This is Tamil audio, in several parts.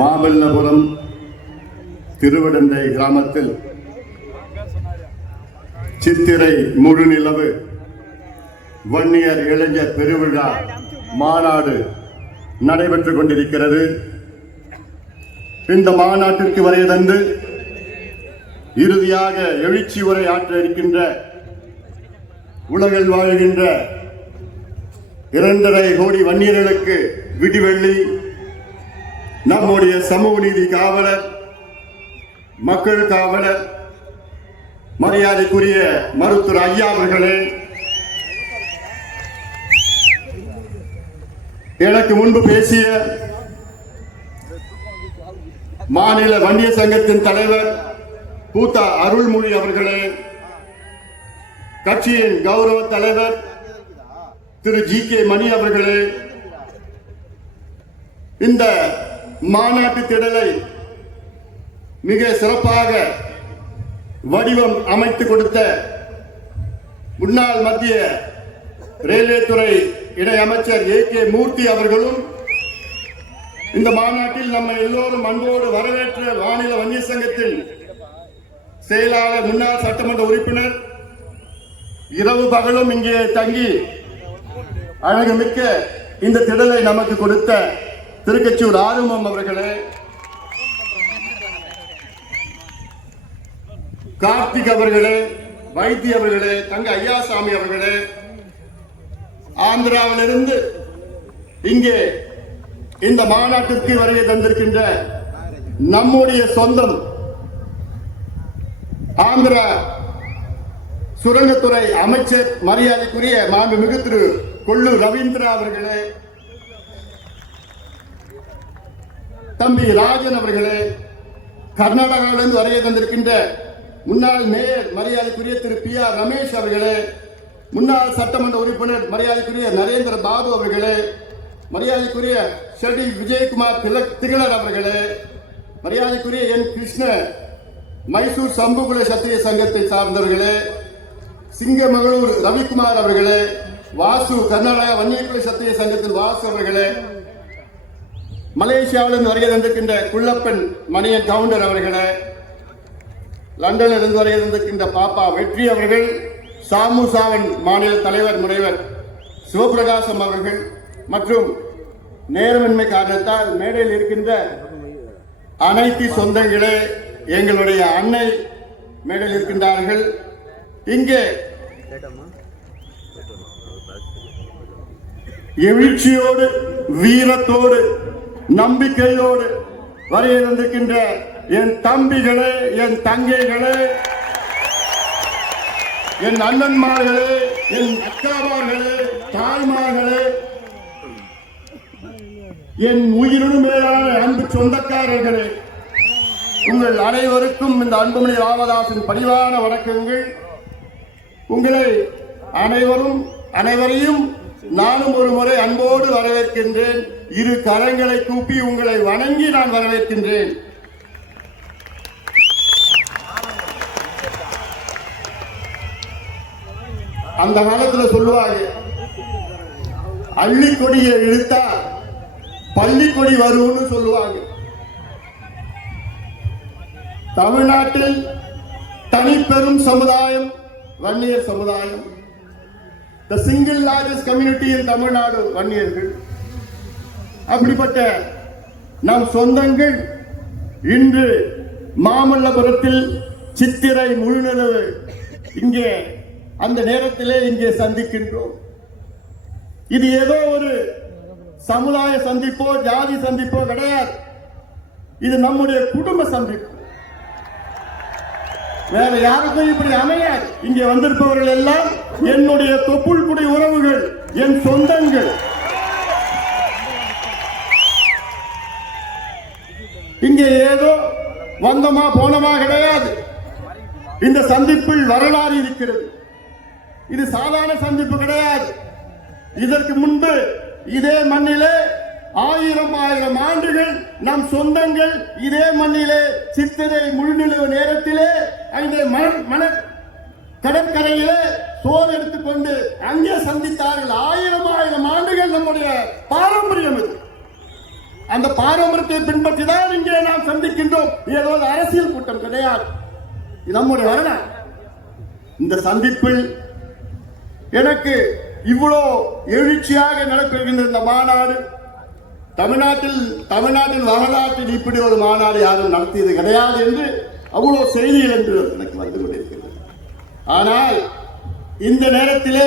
மாமல்லபுரம் திருவிடந்தை கிராமத்தில் சித்திரை முழுநிலவு வன்னியர் இளைஞர் பெருவிழா மாநாடு நடைபெற்றுக் கொண்டிருக்கிறது. இந்த மாநாட்டிற்கு வருகை தந்து இறுதியாக எழுச்சி உரை ஆற்ற இருக்கின்ற உலகில் வாழ்கின்ற 2.5 கோடி வன்னியர்களுக்கு விடிவெள்ளி நம்முடைய சமூக நீதி காவலர், மக்கள் காவலர், மரியாதைக்குரிய மருத்துவர் ஐயா அவர்களே, எனக்கு முன்பு பேசிய மாநில வன்னிய சங்கத்தின் தலைவர் பூத்தா அருள்மொழி அவர்களே, கட்சியின் கௌரவ தலைவர் திரு ஜி.கே. மணி அவர்களே, இந்த மாநாட்டு திடலை மிக சிறப்பாக வடிவம் அமைத்து கொடுத்த முன்னாள் மத்திய ரயில்வே துறை இணை அமைச்சர் ஏ.கே. மூர்த்தி அவர்களும், இந்த மாநாட்டில் நம்ம எல்லோரும் அன்போடு வரவேற்ற மாநில வன்னிய சங்கத்தின் செயலாளர், முன்னாள் சட்டமன்ற உறுப்பினர், இரவு பகலும் இங்கே தங்கி அழகுமிக்க இந்த திடலை நமக்கு கொடுத்த திருக்கச்சூர் ஆறுமுகம் அவர்களே, கார்த்திக் அவர்களே, வைத்திய அவர்களே, தங்க ஐயாசாமி அவர்களே, ஆந்திராவிலிருந்து இங்கே இந்த மாநாட்டிற்கு வருகை தந்திருக்கின்ற நம்முடைய சொந்தம் ஆந்திரா சுரங்கத்துறை அமைச்சர் மரியாதைக்குரிய மாண்புமிகு திரு கொல்லூர் ரவீந்திரா அவர்களே, தம்பி ராஜன் அவர்களே, கர்நாடகாவிலிருந்து வருகை தந்திருக்கின்ற முன்னாள் மேயர் மரியாதைக்குரிய திரு பி.ஆர். ரமேஷ் அவர்களே, முன்னாள் சட்டமன்ற உறுப்பினர் மரியாதைக்குரிய நரேந்திர பாபு அவர்களே, மரியாதைக்குரிய ஷெடி விஜயகுமார் திகழர் அவர்களே, மரியாதைக்குரிய என் கிருஷ்ண மைசூர் சம்புகுல சத்திரிய சங்கத்தை சார்ந்தவர்களே, சிங்கமகளூர் ரவிக்குமார் அவர்களே, வாசு கர்நாடகா வன்னியகுல சத்திரிய சங்கத்தின் வாசு அவர்களே, மலேசியாவிலிருந்து வருகை தந்திருக்கின்ற குள்ளப்பன் மணியன் கவுண்டர் அவர்களே, லண்டனில் இருந்து வருகை தந்திருக்கின்ற பாப்பா வெற்றி அவர்கள், சாமு சாவன் மாநில தலைவர் முனைவர் சிவபிரகாசம் அவர்கள் மற்றும் நேரமின்மை காரணத்தால் மேடையில் இருக்கின்ற அனைத்து சொந்தங்களே, எங்களுடைய அன்னை மேடையில் இருக்கின்றார்கள். இங்கே எழுச்சியோடு, வீரத்தோடு, நம்பிக்கையோடு வருகை தந்திருக்கின்ற என் தம்பிகளே, என் தங்கைகளே, என் அண்ணன்மார்களே, என் அக்காமார்களே, தாய்மார்களே, என் உயிரினும் மேலான அன்பு சொந்தக்காரர்களே, உங்கள் அனைவருக்கும் இந்த அன்புமணி ராமதாசின் பணிவான வணக்கங்கள். உங்களை அனைவரையும் நானும் ஒரு முறை அன்போடு வரவேற்கின்றேன். இரு கரங்களை கூப்பி உங்களை வணங்கி நான் வரவேற்கின்றேன். அந்த காலத்தில் சொல்லுவாங்க, அள்ளிக்கொடியை இழுத்தா பள்ளிக்கொடி வரும்னு சொல்லுவாங்க. தமிழ்நாட்டில் தனிப்பெரும் சமுதாயம் வன்னியர் சமுதாயம். The single largest community in Tamil Nadu வன்னியர்கள். அப்படிப்பட்ட நம் சொந்தங்கள் இன்று மாமல்லபுரத்தில் சித்திரை முழுநிலவு இங்கே அந்த நேரத்திலே இங்கே சந்திக்கின்றோம். இது ஏதோ ஒரு சமுதாய சந்திப்போ ஜாதி சந்திப்போ கிடையாது. இது நம்முடைய குடும்ப சந்திப்பு. வேற யாருக்கும் இப்படி அமையாது. இங்கே வந்திருப்பவர்கள் எல்லாம் என்னுடைய தொப்புள் குடி உறவுகள், என் சொந்தங்கள். இங்கே ஏதோ வந்தமா போனமா கிடையாது. இந்த சந்திப்பில் வரலாறு இருக்கிறது. இது சாதாரண சந்திப்பு கிடையாது. இதற்கு முன்பு இதே மண்ணிலே 1000 ஆண்டுகள் நம் சொந்தங்கள் இதே மண்ணிலே சித்திரை முழுநிலவு நேரத்திலே அங்கே கடற்கரையிலே சோறு எடுத்துக்கொண்டு அங்கே சந்தித்தார்கள். 1000 ஆண்டுகள் நம்முடைய பாரம்பரியம் இது. அந்த பாரம்பரியத்தை பின்பற்றி தான் இங்கே நாம் சந்திக்கின்றோம். ஏதோ ஒரு அரசியல் கூட்டம் கிடையாது, நம்முடைய வரலாறு. இந்த சந்திப்பில் எனக்கு இவ்வளோ எழுச்சியாக நடைபெறுகின்ற இந்த மாநாடு, தமிழ்நாட்டின் வரலாற்றில் இப்படி ஒரு மாநாடு யாரும் நடத்தியது கிடையாது என்று அவ்வளோ செய்திகள் என்று எனக்கு வந்து கொண்டிருக்கிறது. ஆனால் இந்த நேரத்திலே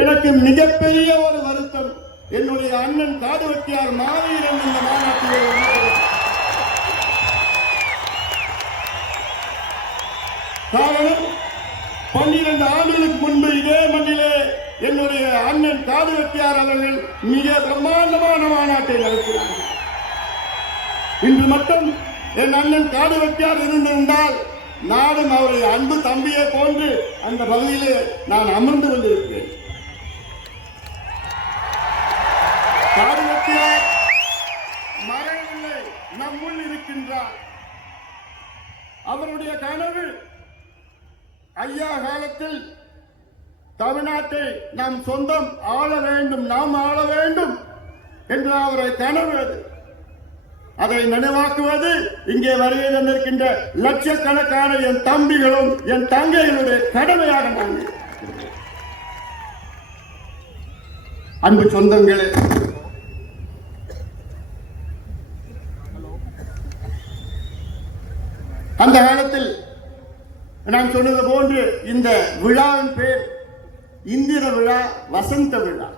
எனக்கு மிகப்பெரிய ஒரு வருத்தம், என்னுடைய அண்ணன் காடுவெட்டியார் மாவீரன் இந்த மாநாட்டிலே காரணம் 12 ஆண்டுகளுக்கு முன்பு இதே மண்ணிலே என்னுடைய அண்ணன் காடுவெட்டியார் அவர்கள் மிக பிரம்மாண்டமான மாநாட்டை நடத்தினார்கள். இன்று மட்டும் என் அண்ணன் காடுவெட்டியார் இருந்திருந்தால் நானும் அவருடைய அன்பு தம்பியை போன்று அந்த பகுதியிலே நான் அமர்ந்து கொண்டிருக்கிறேன். காடுவெட்டியார் மறையவில்லை, நம்முள் இருக்கின்றார். அவருடைய கனவு ஐயா காலத்தில் தமிழ்நாட்டை நாம் சொந்தம் ஆள வேண்டும், நாம் ஆள வேண்டும் என்ற அவருடைய கனவு அது. அதை நினைவாக்குவது இங்கே வருகை தந்திருக்கின்ற லட்சக்கணக்கான என் தம்பிகளும் என் தங்கைகளுடைய கடமையாக நாங்கள். அன்பு சொந்தங்களே, அந்த காலத்தில் நான் சொன்னது போன்று இந்த விழாவின் பேர் இந்திர விழா, வசந்த விழா.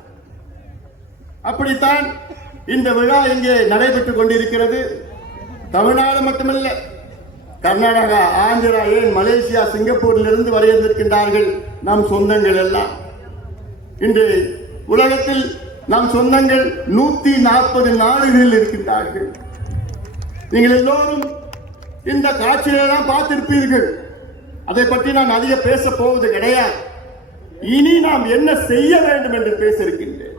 அப்படித்தான் இந்த விழா இங்கே நடைபெற்றுக் கொண்டிருக்கிறது. தமிழ்நாடு மட்டுமல்ல, கர்நாடகா, ஆந்திரா, ஏன் மலேசியா, சிங்கப்பூரிலிருந்து வரையிருக்கின்றார்கள் நம் சொந்தங்கள் எல்லாம். இன்று உலகத்தில் நம் சொந்தங்கள் 140 நாடுகளில் இருக்கின்றார்கள். நீங்கள் எல்லோரும் இந்த காட்சியெல்லாம் பார்த்திருப்பீர்கள். அதை பற்றி நான் அதிக பேச போவது கிடையாது. இனி நாம் என்ன செய்ய வேண்டும் என்று பேச இருக்கின்றேன்.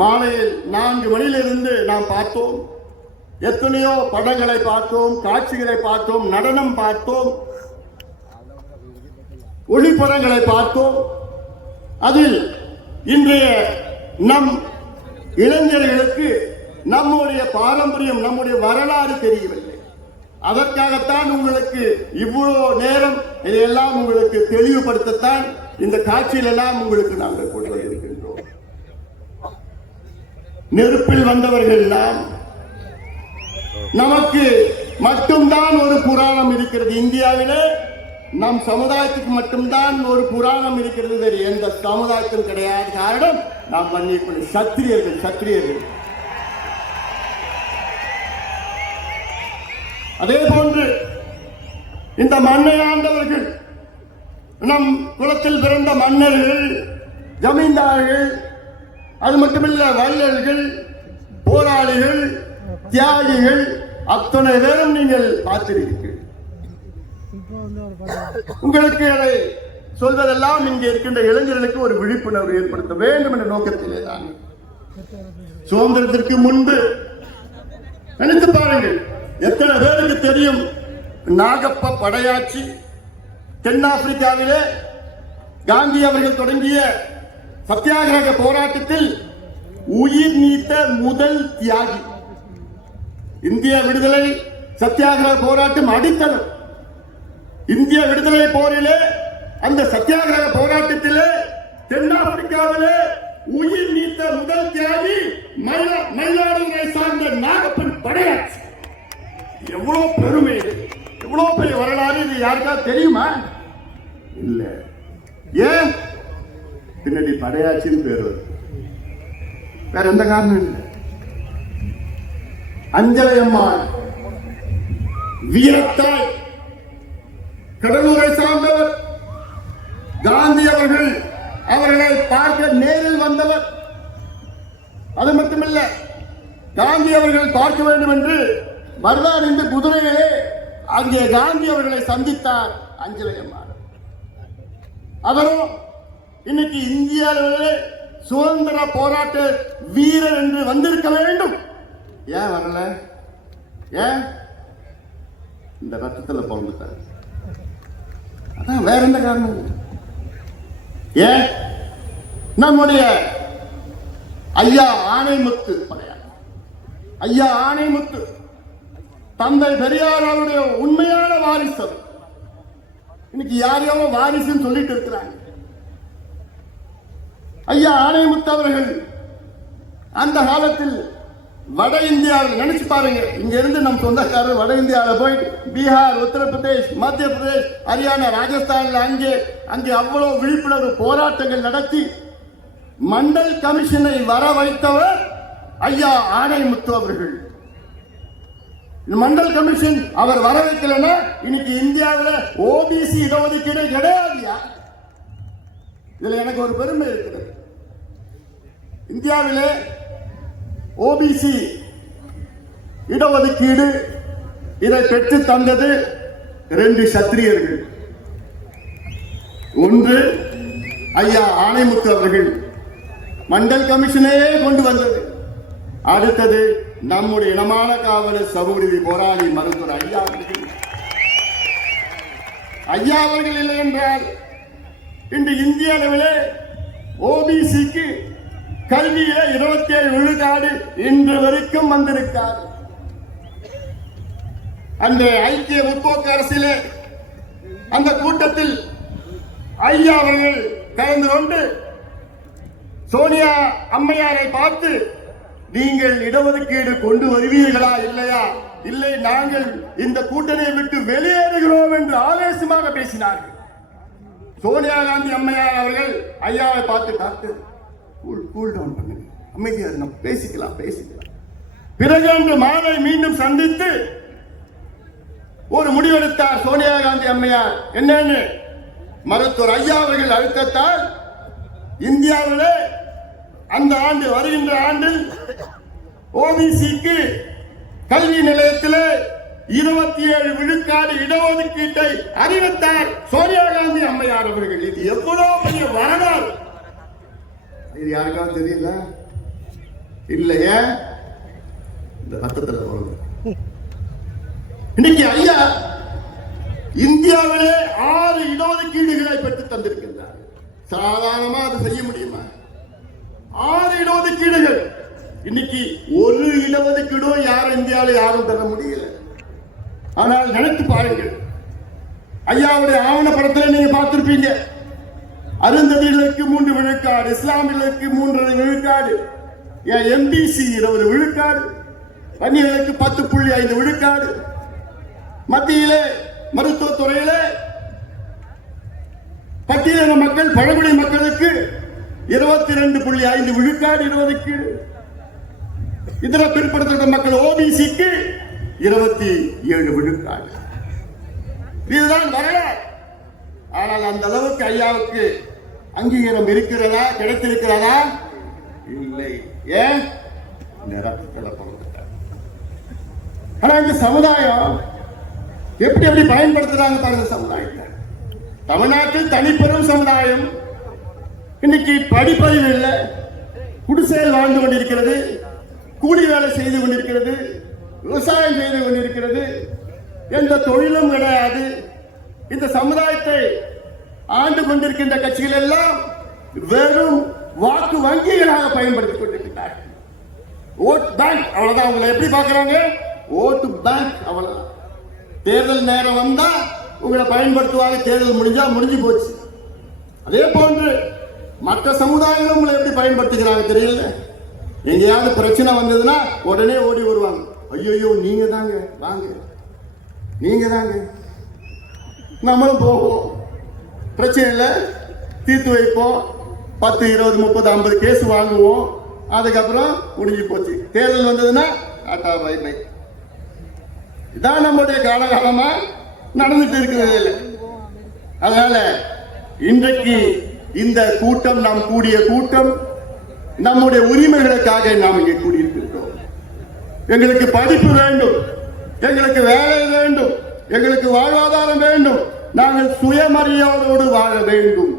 மாலையில் 4 மணியிலிருந்து நாம் பார்த்தோம், எத்தனையோ படங்களை பார்த்தோம், காட்சிகளை பார்த்தோம், நடனம் பார்த்தோம், ஒளிப்படங்களை பார்த்தோம். அதில் இன்றைய நம் இளைஞர்களுக்கு நம்முடைய பாரம்பரியம், நம்முடைய வரலாறு தெரியவில்லை. அதற்காகத்தான் உங்களுக்கு இவ்வளவு நேரம் இதையெல்லாம் உங்களுக்கு தெளிவுபடுத்தத்தான் இந்த காட்சியில் எல்லாம் உங்களுக்கு நாங்கள் கொண்டு வந்திருக்கின்றோம். நெருப்பில் வந்தவர்கள் எல்லாம் நமக்கு மட்டும்தான் ஒரு புராணம் இருக்கிறது. இந்தியாவிலே நம் சமுதாயத்துக்கு மட்டும்தான் ஒரு புராணம் இருக்கிறது, வேறு எந்த சமுதாயத்தும் கிடையாது. காரணம், நாம் பண்ணிய சத்திரியர்கள். அதே போன்று இந்த மண்ணை ஆண்டவர்கள், நம் குலத்தில் பிறந்த மன்னர்கள், ஜமீன்தார்கள், அது மட்டுமில்ல வள்ளல்கள், போராளிகள், தியாகிகள், அத்தனை பேரும் நீங்கள் பார்த்திருக்கிறீர்கள். உங்களுக்கு அதை சொல்வதெல்லாம் இங்கே இருக்கின்ற இளைஞர்களுக்கு ஒரு விழிப்புணர்வு ஏற்படுத்த வேண்டும் என்ற நோக்கத்திலே தான். சுதந்திரத்திற்கு முன்பு நினைத்து பாருங்கள், எத்தனை பேருக்கு தெரியும் நாகப்ப படையாட்சி? தென்னாப்பிரிக்காவிலே காந்தி அவர்கள் தொடங்கிய சத்தியாகிரக போராட்டத்தில் உயிர் நீத்த முதல் தியாகி. இந்திய விடுதலை சத்தியாகிரக போராட்டம் அடித்தளம். இந்திய விடுதலை போரிலே, அந்த சத்தியாகிரக போராட்டத்திலே தென்னாப்பிரிக்காவிலே உயிர் நீத்த முதல் தியாகி மயிலாடுதுறை சார்ந்த நாகப்பன் படையாட்சி. எவ்வளவு பெருமை, எவ்வளவு பெரிய வரலாறு. இது யாருக்காவது தெரியுமா? இல்ல. ஏன்? பின்னாடி படையாட்சின்னு பேர் வருது, வேற எந்த காரணம் இல்லை. அஞ்சலை அம்மாள் வீரத்தாய், கடலூரை சார்ந்தவர். காந்தி அவர்களை பார்க்க நேரில் வந்தவர். அது மட்டுமல்ல, காந்தி அவர்கள் பார்க்க வேண்டும் என்று வருவார் என்று குதிரையிலே அங்கே காந்தி அவர்களை சந்தித்தார் அஞ்சலை அம்மாள். அவரும் இன்னைக்கு இந்தியாவிலே சுதந்திர போராட்ட வீரர் என்று வந்திருக்க வேண்டும். ஏன் வரல? ஏன்? இந்த ரத்தத்தில் பிறந்துட்டார். அதான், வேற எந்த காரணம்? ஏன்? நம்முடைய ஐயா ஆணைமுத்து, ஐயா ஆணைமுத்து தந்தை பெரியார் அவருடைய உண்மையான வாரிசு. இன்னைக்கு யாரையோ வாரிசுன்னு சொல்லிட்டு இருக்கிறாங்க. ஐயா ஆணைமுத்து அவர்கள் அந்த காலத்தில் வட இந்தியாவில் நினைச்சு பாருங்க, இங்க இருந்து நம் சொந்தக்காரர் வட இந்தியாவில் போய் பீகார், உத்தரப்பிரதேஷ், மத்திய பிரதேஷ், ஹரியானா, ராஜஸ்தான்ல அங்கே அவ்வளவு விழிப்புணர்வு போராட்டங்கள் நடத்தி மண்டல் கமிஷனை வர வைத்தவர் ஐயா ஆணைமுத்து அவர்கள். மண்டல் கமிஷன் அவர் வர வைக்கலன்னா இன்னைக்கு இந்தியாவில் ஓபிசி இடஒதுக்கீடு கிடையாதுயா. இதுல எனக்கு ஒரு பெருமை இருக்கிறது. இந்தியாவிலே ஓபிசி இடஒதுக்கீடு இதை பெற்று தந்தது 2 சத்திரியர்கள். ஒன்று ஐயா ஆணைமுத்து அவர்கள் மண்டல் கமிஷனே கொண்டு வந்தது. அடுத்தது நம்முடைய இனமான காவலர் சமூக போராளி மருத்துவர் ஐயா அவர்கள். ஐயா அவர்கள் இல்லை என்றால் இன்று இந்திய அளவிலே ஓபிசிக்கு கல்வியில 27 விழுக்காடு இன்று வரைக்கும் வந்திருக்கார். அந்த ஐக்கிய முற்போக்கு அரசிலே அந்த கூட்டத்தில் ஐயா அவர்கள் கலந்து கொண்டு சோனியா அம்மையாரை பார்த்து, நீங்கள் இடஒதுக்கீடு கொண்டு வருவீர்களா இல்லையா, இல்லை நாங்கள் இந்த கூட்டணியை விட்டு வெளியேறுகிறோம் என்று ஆவேசமாக பேசினார்கள். சோனியா காந்தி அம்மையார் அவர்கள் ஐயாவை பார்த்து, டாக்டர் கூல் டவுன் பண்ணுங்க, அமைதியா நம்ம பேசிக்கலாம். பிறகு அன்று மாலை மீண்டும் சந்தித்து ஒரு முடிவெடுத்தார் சோனியா காந்தி அம்மையார். என்னன்னு, மருத்துவர் ஐயா அவர்கள் அழுத்தத்தால் இந்தியாவிலே அந்த ஆண்டு வருகின்ற ஆண்டில் ஓபிசிக்கு கல்வி நிலையத்திலே 27 விழுக்காடு இடஒதுக்கீட்டை அறிவித்தார் சோனியா காந்தி அம்மையார் அவர்கள். இது எவ்வளவு பெரிய வரலாறு. இது யாருக்காவது தெரியல? இல்லையே, இந்த ரத்தத்தில் போறது. இன்னைக்கு ஐயா இந்தியாவிலே 6 இடஒதுக்கீடுகளை பெற்று தந்திருக்கின்றார். சாதாரணமா அது செய்ய முடியுமா? 6 இடஒதுக்கீடுகள். இன்னைக்கு ஒரு இடஒதுக்கீடும் யாரும் இந்தியாவில் யாரும் தர முடியல. ஆனால் நினைத்து பாருங்கள், ஐயாவுடைய ஆவணப்படத்தில் நீங்க பார்த்திருப்பீங்க. அருந்ததிகளுக்கு 3 விழுக்காடு, இஸ்லாமியர்களுக்கு 3.5 விழுக்காடு, எம்பிசி 20 விழுக்காடு, வன்னியர்களுக்கு 10.5 விழுக்காடு, மத்தியிலே மருத்துவத்துறையிலே பட்டியலின மக்கள் பழங்குடி மக்களுக்கு 22.5 விழுக்காடு இடஒதுக்கீடு, இதர பிற்படுத்தப்பட்ட மக்கள் ஓபிசிக்கு 27 விழுக்காடு. இதுதான் வரலாறு. ஆனால் அந்த அளவுக்கு ஐயாவுக்கு அங்கீகாரம் இருக்கிறதா, கிடைத்திருக்கிறதா? இல்லை. ஏன்? ஆனா இந்த சமுதாயம் எப்படி எப்படி பயன்படுத்துறாங்க பாருங்க. சமுதாயத்தை தமிழ்நாட்டில் தனிப்பெரும் சமுதாயம் இன்னைக்கு படிப்பறிவு இல்லை, குடிசையில் வாழ்ந்து கொண்டிருக்கிறது, கூலி வேலை செய்து கொண்டிருக்கிறது, விவசாயம் செய்து கொண்டிருக்கிறது, எந்த தொழிலும் கிடையாது. இந்த சமுதாயத்தை ஆண்டு கொண்டிருக்கின்ற கட்சிகள் எல்லாம் வெறும் வாக்கு வங்கிகளாக பயன்படுத்திக் கொண்டிருக்கிறார்கள். ஓட் பேங்க், அவ்வளவுதான். அவங்களை எப்படி பார்க்கிறாங்க? ஓட்டு பேங்க், அவ்வளவுதான். தேர்தல் நேரம் வந்தா உங்களை பயன்படுத்துவாங்க, தேர்தல் முடிஞ்சா முடிஞ்சு போச்சு. அதே போன்று மற்ற சமுதாயங்களும் உங்களை எப்படி பயன்படுத்துகிறாங்க தெரியல. எங்கேயாவது பிரச்சனை வந்ததுன்னா உடனே ஓடி வருவாங்க. ஐயோ நீங்க தாங்க, வாங்க நீங்க தாங்க. நம்மளும் போவோம், பிரச்சனை இல்லை, தீர்த்து வைப்போம். 10, 20, 30, 50 கேஸ் வாங்குவோம். அதுக்கப்புறம் முடிஞ்சு போச்சு. தேர்தல் வந்ததுன்னா டாடா பை பை. இதான் நம்முடைய காலகாலமா நடந்துட்டு இருக்கிறது. அதனால இன்றைக்கு இந்த கூட்டம், நாம் கூடிய கூட்டம், நம்முடைய உரிமைகளுக்காக நாம் இங்கே கூடியிருக்கின்றோம். எங்களுக்கு படிப்பு வேண்டும், எங்களுக்கு வேலை வேண்டும், எங்களுக்கு வாழ்வாதாரம் வேண்டும், நாங்கள் சுயமரியாதையோடு வாழ வேண்டும்.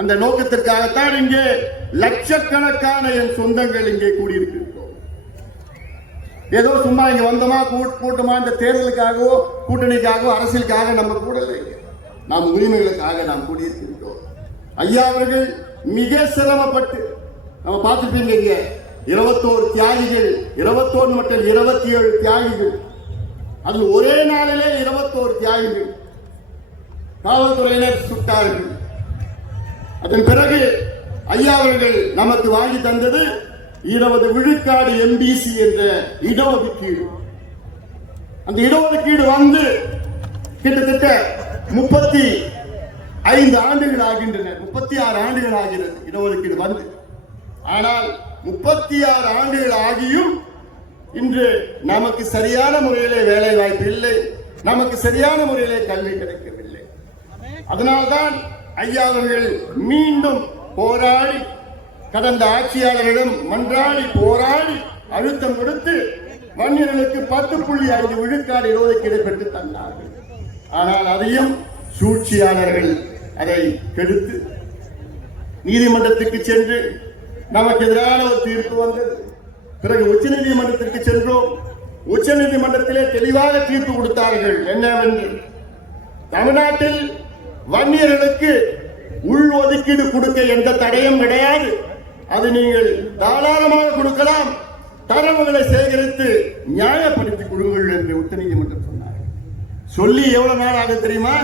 அந்த நோக்கத்திற்காகத்தான் இங்கே லட்சக்கணக்கான என் சொந்தங்கள் இங்கே கூடியிருக்கின்றோம். ஏதோ சும்மா இங்க வந்தோமா கூட்டமா இந்த தேர்தலுக்காகவோ கூட்டணிக்காகவோ அரசியலுக்காக நம்ம கூடலை. நாம் உரிமைகளுக்காக நாம் கூடியிருக்கின்றோம். ஐயா அவர்கள் மிக சிரமப்பட்டு, நம்ம பார்த்துருப்பீங்க, இங்க 21 தியாகிகள், 21 மற்றும் 27 தியாகிகள், அதில் ஒரே நாளிலே 21 தியாகிகள் காவல்துறையினர் சுட்டார்கள். அதன் பிறகு ஐயா அவர்கள் நமக்கு வாங்கி தந்தது 20 விழுக்காடு MBC என்ற இடஒதுக்கீடு. அந்த இடஒதுக்கீடு வந்து கிட்டத்தட்ட 35 ஆண்டுகள் ஆகின்றன, 36 ஆண்டுகள் ஆகிறது இடஒதுக்கீடு வந்து. ஆனால் 36 ஆண்டுகள் ஆகியும் இன்று நமக்கு சரியான முறையிலே வேலை வாய்ப்பு இல்லை, நமக்கு சரியான முறையிலே கல்வி கிடைக்கவில்லை. அதனால்தான் ஐயா அவர்கள் மீண்டும் போராடி, கடந்த ஆட்சியாளரிடம் மன்றாடி போராடி அழுத்தம் கொடுத்து வன்னியர்களுக்கு 10.5 விழுக்காடு இடஒதுக்கீடு பெற்று தந்தார்கள். ஆனால் அதையும் சூழ்ச்சியாளர்கள் அதை கெடுத்து நீதிமன்றத்திற்கு சென்று நமக்கு எதிரான ஒரு தீர்ப்பு வந்தது. பிறகு உச்ச நீதிமன்றத்திற்கு சென்றோம். உச்ச நீதிமன்றத்திலே தெளிவாக தீர்ப்பு கொடுத்தார்கள். என்னவென்று, தமிழ்நாட்டில் வன்னியர்களுக்கு உள் ஒதுக்கீடு கொடுக்க எந்த தடையும் கிடையாது, அது நீங்கள் தாராளமாக கொடுக்கலாம், தரவுகளை சேகரித்து நியாயப்படுத்திக் கொடுங்கள் என்று உச்ச நீதிமன்றம் சொன்னார். சொல்லி எவ்வளவு நாள் ஆக தெரியுமா?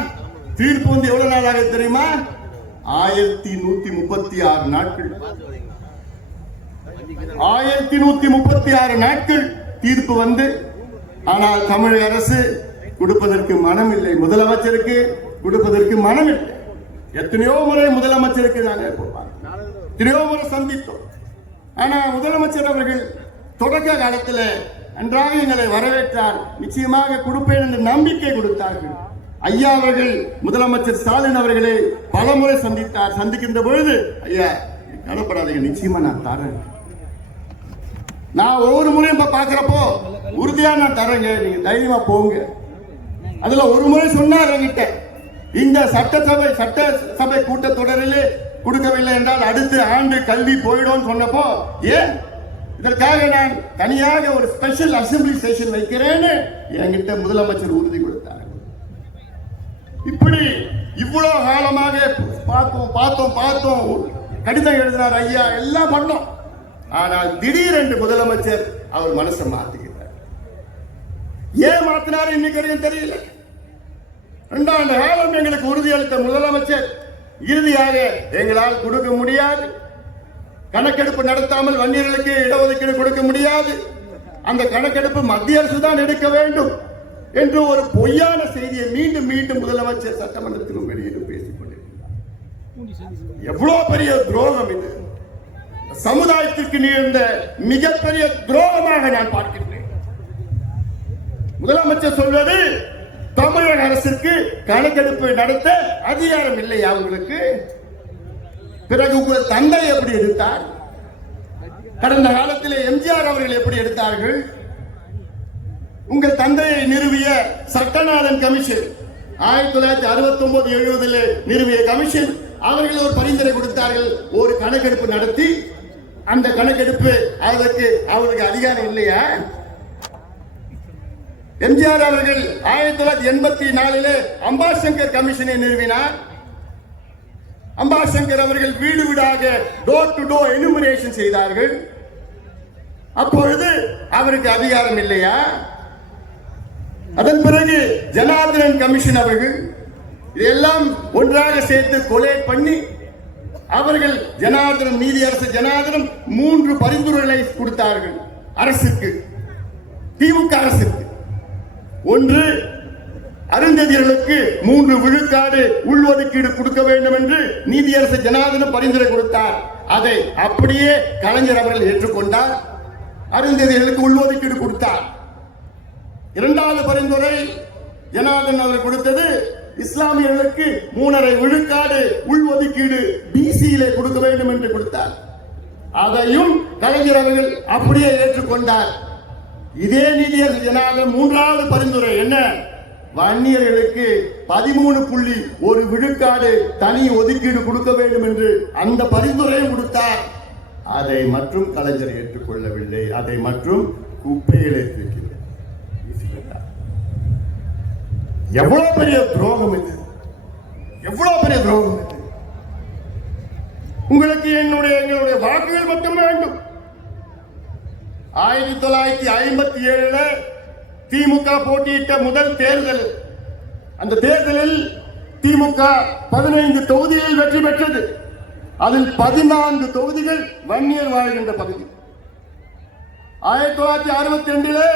தீர்ப்பு வந்து எவ்வளவு நாள் ஆக தெரியுமா? 1136 நாட்கள். 1136 நாட்கள் தீர்ப்பு வந்து, ஆனால் தமிழக அரசு கொடுப்பதற்கு மனம் இல்லை, முதலமைச்சருக்கு கொடுப்பதற்கு மனம் இல்லை. எத்தனையோ முறை முதலமைச்சருக்கு நாங்கள் எத்தனையோ முறை சந்தித்தோம். ஆனா முதலமைச்சர் அவர்கள் தொடக்க காலத்தில் நன்றாக எங்களை வரவேற்றார், நிச்சயமாக கொடுப்பேன் என்று நம்பிக்கை கொடுத்தார்கள். ஐயா அவர்கள் முதலமைச்சர் ஸ்டாலின் அவர்களை பல முறை சந்தித்தார். சந்திக்கின்ற பொழுது, ஐயா கவலைப்படாதீங்க, நிச்சயமா நான் தரேன், நான் ஒவ்வொரு முறையும் பாக்குறப்போ உறுதியா நான் தரேங்க, நீங்க தைரியமா போங்க. அதுல ஒரு முறை சொன்னார் என்கிட்ட, இந்த சட்டசபை கூட்டத்தொடரிலே கொடுக்கவில்லை என்றால் அடுத்த ஆண்டு கல்வி போயிடும் சொன்னப்போ, ஏன் இதற்காக நான் தனியாக ஒரு ஸ்பெஷல் அசெம்பிளி செஷன் வைக்கிறேன்னு என்கிட்ட முதலமைச்சர் உறுதி கொடுத்தார். இப்படி இவ்வளவு காலமாக பார்த்தோம் கடிதம் எழுதினார் ஐயா, எல்லாம் பண்ணோம். ஆனால் திடீரென்று முதலமைச்சர் அவர் மனசை மாத்திக்கிறார். ஏன் மாத்தினார் இன்னைக்கு தெரியல. 2 ஆண்டு காலம் எங்களுக்கு உறுதியளித்த முதலமைச்சர் இறுதியாக எங்களால் கொடுக்க முடியாது, கணக்கெடுப்பு நடத்தாமல் வன்னியர்களுக்கு இடஒதுக்கீடு கொடுக்க முடியாது, அந்த கணக்கெடுப்பு மத்திய அரசு தான் எடுக்க வேண்டும் என்று ஒரு பொய்யான செய்தியை மீண்டும் மீண்டும் முதலமைச்சர் சட்டமன்றத்திலும் வெளியிட்டு பேசிக் கொண்டிருக்கிறார். எவ்வளவு பெரிய துரோகம் இது! சமுதாயத்திற்கு நிகழ்ந்த மிகப்பெரிய துரோகமாக நான் பார்க்கின்றேன். முதலமைச்சர் சொல்வது, தமிழக அரசுக்கு கணக்கெடுப்பு நடத்த அதிகாரம் இல்லை அவங்களுக்கு. பிறகு உங்கள் தந்தை எப்படி எடுத்தார்? கடந்த காலத்தில் எம்ஜிஆர் அவர்கள் எப்படி எடுத்தார்கள்? உங்கள் தந்தையை நிறுவிய சட்டநாதன் கமிஷன் 1969-70 நிறுவிய கமிஷன், அவர்கள் ஒரு பரிந்துரை கொடுத்தார்கள், ஒரு கணக்கெடுப்பு நடத்தி அந்த கணக்கெடுப்பு அவருக்கு அதிகாரம் இல்லையா? எம்ஜிஆர் அவர்கள் 1984 அம்பாசங்கர் கமிஷனை நிறுவினார். அம்பாசங்கர் அவர்கள் வீடு வீடாக டோர் டு டோர் எனுமரேஷன் செய்தார்கள். அப்பொழுது அவருக்கு அதிகாரம் இல்லையா? அதன் பிறகு ஜனார்தனன் கமிஷன் அவர்கள் இதெல்லாம் ஒன்றாக சேர்த்து கொலேட் பண்ணி அவர்கள் ஜனார்தனம், நீதியரசு ஜனார்தனம் 3 பரிந்துரைகளை கொடுத்தார்கள் அரசுக்கு, திமுக அரசுக்கு. ஒன்று, அருந்ததியர்களுக்கு 3 விழுக்காடு உள்ஒதுக்கீடு கொடுக்க வேண்டும் என்று நீதியரசு ஜனார்தனம் பரிந்துரை கொடுத்தார். அதை அப்படியே கலைஞர் அவர்கள் ஏற்றுக்கொண்டார், அருந்ததியர்களுக்கு உள்ஒதுக்கீடு கொடுத்தார். 2வது பரிந்துரை ஜனார்தன் அவர்கள் கொடுத்தது, இஸ்லாமியர்களுக்கு 3.5 விழுக்காடு உள்ஒதுக்கீடு பிசியிலே கொடுக்க வேண்டும் என்று கொடுத்தார். அதையும் கலைஞர் அவர்கள் அப்படியே ஏற்றுக்கொண்டார். இதே நீதியரசு ஜனார்தன் 3வது பரிந்துரை என்ன? வன்னியர்களுக்கு 13.1 விழுக்காடு தனி ஒதுக்கீடு கொடுக்க வேண்டும் என்று அந்த பரிந்துரையும் கொடுத்தார். அதை மற்றும் கலைஞர் ஏற்றுக்கொள்ளவில்லை, அதை மற்றும் குப்பையிலே தூக்கினார். எவ்வளவு பெரிய துரோகம் இது! எவ்வளவு பெரிய துரோகம் இது! உங்களுக்கு எங்களுடைய வாக்குகள் மட்டும் வேண்டும், 1957 திமுக போட்டியிட்ட முதல் தேர்தல். அந்த தேர்தலில் திமுக 15 தொகுதிகளில் வெற்றி பெற்றது. அதில் 14 தொகுதிகள் வன்னியர் வாழ்கின்ற பகுதி. 1962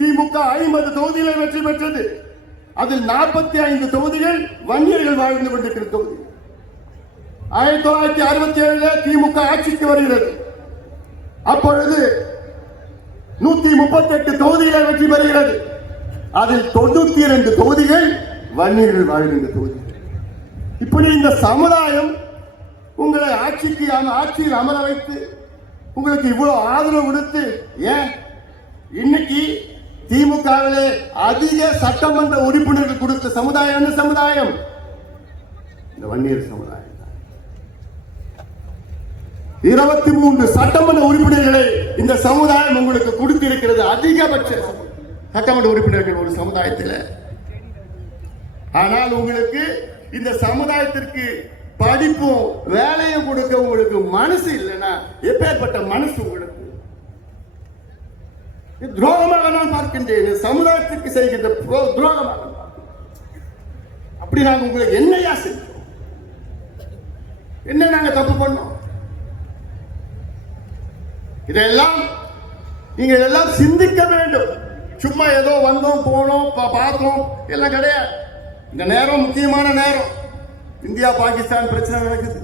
திமுக 50 தொகுதிகளை வெற்றி பெற்றது. அதில் 45 தொகுதிகள் வன்னியர்கள் வாழ்ந்து கொண்டிருக்கிற தொகுதி. 1967 திமுக ஆட்சிக்கு வருகிறது. அப்பொழுது 138 தொகுதிகளை வெற்றி பெறுகிறது. அதில் 92 தொகுதிகள் வன்னியர்கள் வாழ்கின்ற தொகுதிகள். இப்படி இந்த சமுதாயம் உங்களை ஆட்சியில் அமர வைத்து உங்களுக்கு இவ்வளவு ஆதரவு கொடுத்து, ஏன் இன்னைக்கு திமுகவிலே அதிக சட்டமன்ற உறுப்பினர்கள் கொடுத்த சமுதாயம் என்ன சமுதாயம்? இந்த வன்னியர் சமுதாயம். 23 சட்டமன்ற உறுப்பினர்களை இந்த சமுதாயம் உங்களுக்கு கொடுத்திருக்கிறது. அதிகபட்ச சட்டமன்ற உறுப்பினர்கள் ஒரு சமுதாயத்தில். ஆனால் உங்களுக்கு இந்த சமுதாயத்திற்கு படிப்பும் வேலையும் கொடுக்க உங்களுக்கு மனசு இல்லைன்னா எப்பேற்பட்ட மனசு உங்களுக்கு? துரோகமாக நான் பார்க்கின்றேன். சமுதாயத்திற்கு செய்கின்ற துரோகமாக. அப்படி நாங்கள் உங்களுக்கு என்னையா செஞ்சோம்? என்ன நாங்க தப்பு பண்ணோம்? இதெல்லாம் நீங்க இதெல்லாம் சிந்திக்க வேண்டும். சும்மா ஏதோ வந்தோம் போனோம் பார்த்தோம் எல்லாம் கிடையாது. இந்த நேரம் முக்கியமான நேரம். இந்தியா பாகிஸ்தான் பிரச்சனை நடக்குது.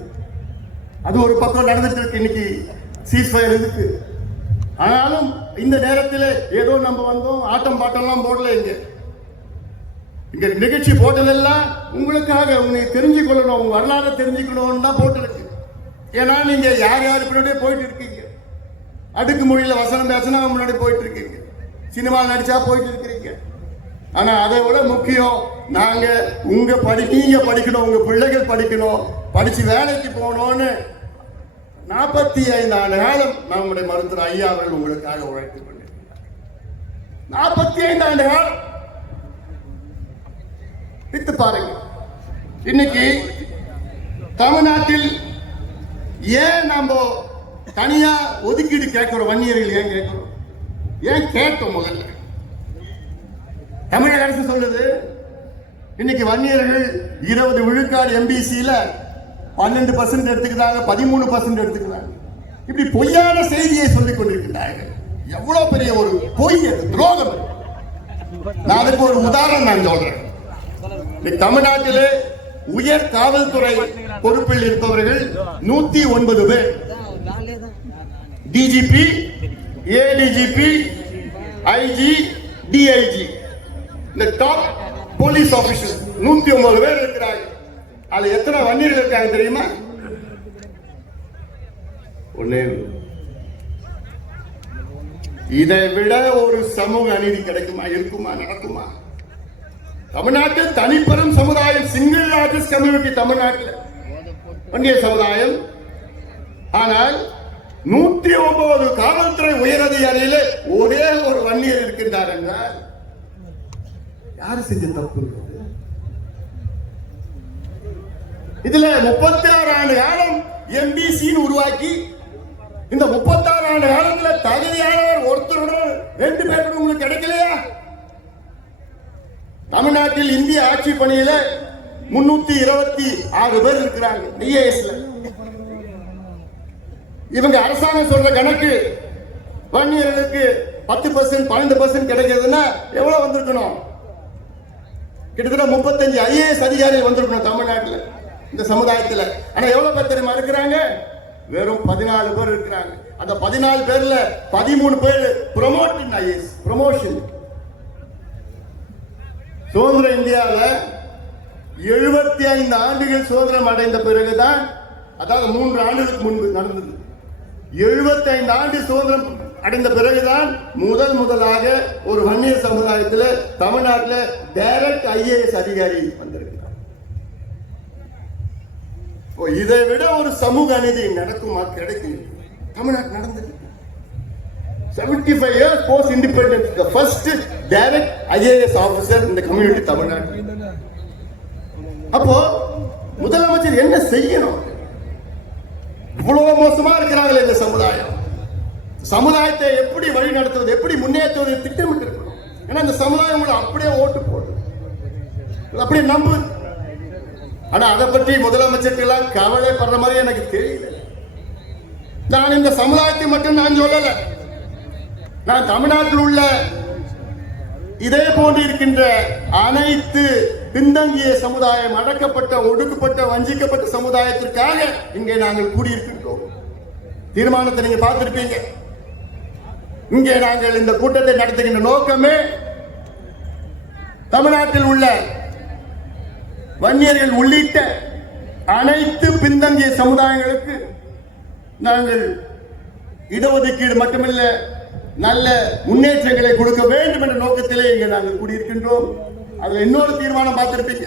அது ஒரு பக்கம் நடந்துட்டு இருக்கு. இன்னைக்கு சீஸ்ஃபயர் இருக்கு. ஆனாலும் இந்த நேரத்தில் ஏதோ நம்ம வந்தோம் ஆட்டம் பாட்டம்லாம் போடல. இங்க நிகழ்ச்சி போட்டதெல்லாம் உங்களுக்காக உங்களை தெரிஞ்சு கொள்ளணும், உங்க வரலாறு தெரிஞ்சுக்கணும் தான் போட்டிருக்கு. ஏன்னா நீங்க யார் யாருக்கு முன்னாடியே போயிட்டு இருக்கீங்க. அடுக்கு மொழியில வசனம் பேசினா முன்னாடி போயிட்டு இருக்கீங்க. சினிமா நடிச்சா போயிட்டு இருக்கிறீங்க. ஆனா அதை விட முக்கியம், நாங்க நீங்க படிக்கணும், உங்க பிள்ளைகள் படிக்கணும், படிச்சு வேலைக்கு போகணும்னு 45 ஆண்டு காலம் நம்முடைய மருத்துவர் ஐயா அவர்கள் உங்களுக்காக உழைத்துக் கொண்டிருக்கிறார். 45 ஆண்டு காலம் வித்து பாருங்க. இன்னைக்கு தமிழ்நாட்டில் ஏன் நம்ம தனியா ஒதுக்கீடு கேட்கிறோம்? வன்னியர்கள் ஏன் கேட்கிறோம்? ஏன் கேட்டோம்? முதல்ல தமிழக அரசு சொல்லுது இன்னைக்கு வன்னியர்கள் 20 விழுக்காடு எம்பிசியில 12% எடுத்துக்கிறாங்க, 13% எடுத்துக்கிறாங்க. இப்படி பொய்யான செய்தியை சொல்லிக் கொண்டிருக்கிறார்கள். எவ்வளவு பெரிய ஒரு பொய், துரோகம். நான் அதுக்கு ஒரு உதாரணம் நான் சொல்றேன். தமிழ்நாட்டிலே உயர் காவல்துறை பொறுப்பில் இருப்பவர்கள் 109 பேர். டிஜிபி, ஏடிஜிபி, ஐஜி, டிஐஜி, இந்த டாப் போலீஸ் ஆபீசர் 109 பேர் இருக்கிறாங்க. அதுல எத்தனை வன்னியர்கள் இருக்காங்க தெரியுமா? ஒன்னே. இதை விட ஒரு சமூக அநீதி கிடைக்குமா? இருக்குமா? நடக்குமா? தமிழ்நாட்டில் தனிப்பெரும் சமுதாயம், சிங்கிள் லார்ஜஸ்ட் கம்யூனிட்டி தமிழ்நாட்டில் வன்னியர் சமுதாயம். ஆனால் 109 காவல்துறை உயரதிகாரியில ஒரே ஒரு வன்னியர் இருக்கின்றார் என்றால் யாரு செஞ்ச தப்பு? இதுல 36 ஆண்டு காலம் எம்பிசின்னு உருவாக்கி, இந்த 36 ஆண்டு காலத்துல தகுதியானவர் ஒருத்தருடன் 2 பேரும் உங்களுக்கு கிடைக்கலையா? தமிழ்நாட்டில் இந்திய ஆட்சி பணியில 326 பேர் இருக்கிறாங்க டிஏஎஸ்ல. இவங்க அரசாங்கம் சொல்ற கணக்கு வன்னியர்களுக்கு 10% 12% கிடைக்கிறதுன்னா எவ்வளவு வந்திருக்கணும்? கிட்டத்தட்ட 35 ஐஏஎஸ் அதிகாரிகள் வந்திருக்கணும் தமிழ்நாட்டில் இந்த சமுதாயத்தில். ஆனா எவ்வளவு பேர் தெரியுமா இருக்கிறாங்க? வெறும் 14 பேர் இருக்கிறாங்க. அந்த 14 பேர்ல 13 பேர் ப்ரமோட்டிங் ஐஏஎஸ் ப்ரமோஷன். சுதந்திர இந்தியாவில் 75 ஆண்டுகள் சுதந்திரம் அடைந்த பிறகுதான், அதாவது 3 ஆண்டுகளுக்கு முன்பு நடந்தது. 75 ஆண்டு சுதந்திரம் அடைந்த பிறகுதான் முதலாக ஒரு வன்னியர் சமுதாயத்தில் தமிழ்நாட்டில் டைரக்ட் ஐஏஎஸ் அதிகாரி வந்திருக்கிறார். இதை விட ஒரு சமூக அநீதி நடக்குமா? கிடைக்கும். தமிழ்நாட்டில் நடந்தது. 75 years post independence, the first direct IAS officer in the community Tamil Nadu. அப்போ முதலமைச்சர் என்ன செய்யணும்? இவ்வளவு மோசமா இருக்கிறாங்களே இந்த சமுதாயம். சமுதாயத்தை எப்படி வழி நடத்துவது, எப்படி முன்னேற்றுவது திட்டமிட்டு இருக்கணும். ஏன்னா இந்த சமுதாயம் கூட அப்படியே ஓட்டு போடுது, அப்படியே நம்புது. ஆனா அதை பற்றி முதலமைச்சர்களாம் கவலைப்படுற மாதிரி எனக்கு தெரியல. நான் இந்த சமுதாயத்தை மட்டும் நான் சொல்லல, நான் தமிழ்நாட்டில் உள்ள இதே போன்று இருக்கின்ற அனைத்து பின்தங்கிய சமுதாயம், அடக்கப்பட்ட, ஒடுக்கப்பட்ட, வஞ்சிக்கப்பட்ட சமுதாயத்திற்காக இங்கே நாங்கள் கூடியிருக்கின்றோம். தீர்மானத்தை நீங்க பார்த்திருப்பீங்க. இங்கே நாங்கள் இந்த கூட்டத்தை நடத்துகின்ற நோக்கமே தமிழ்நாட்டில் உள்ள வன்னியர்கள் உள்ளிட்ட அனைத்து பின்தங்கிய சமுதாயங்களுக்கு நாங்கள் இடஒதுக்கீடு மட்டுமல்ல நல்ல முன்னேற்றங்களை கொடுக்க வேண்டும் என்ற நோக்கத்திலே இங்கே நாங்கள் கூடியிருக்கின்றோம். அதில் இன்னொரு தீர்மானம் பார்த்திருப்பீங்க,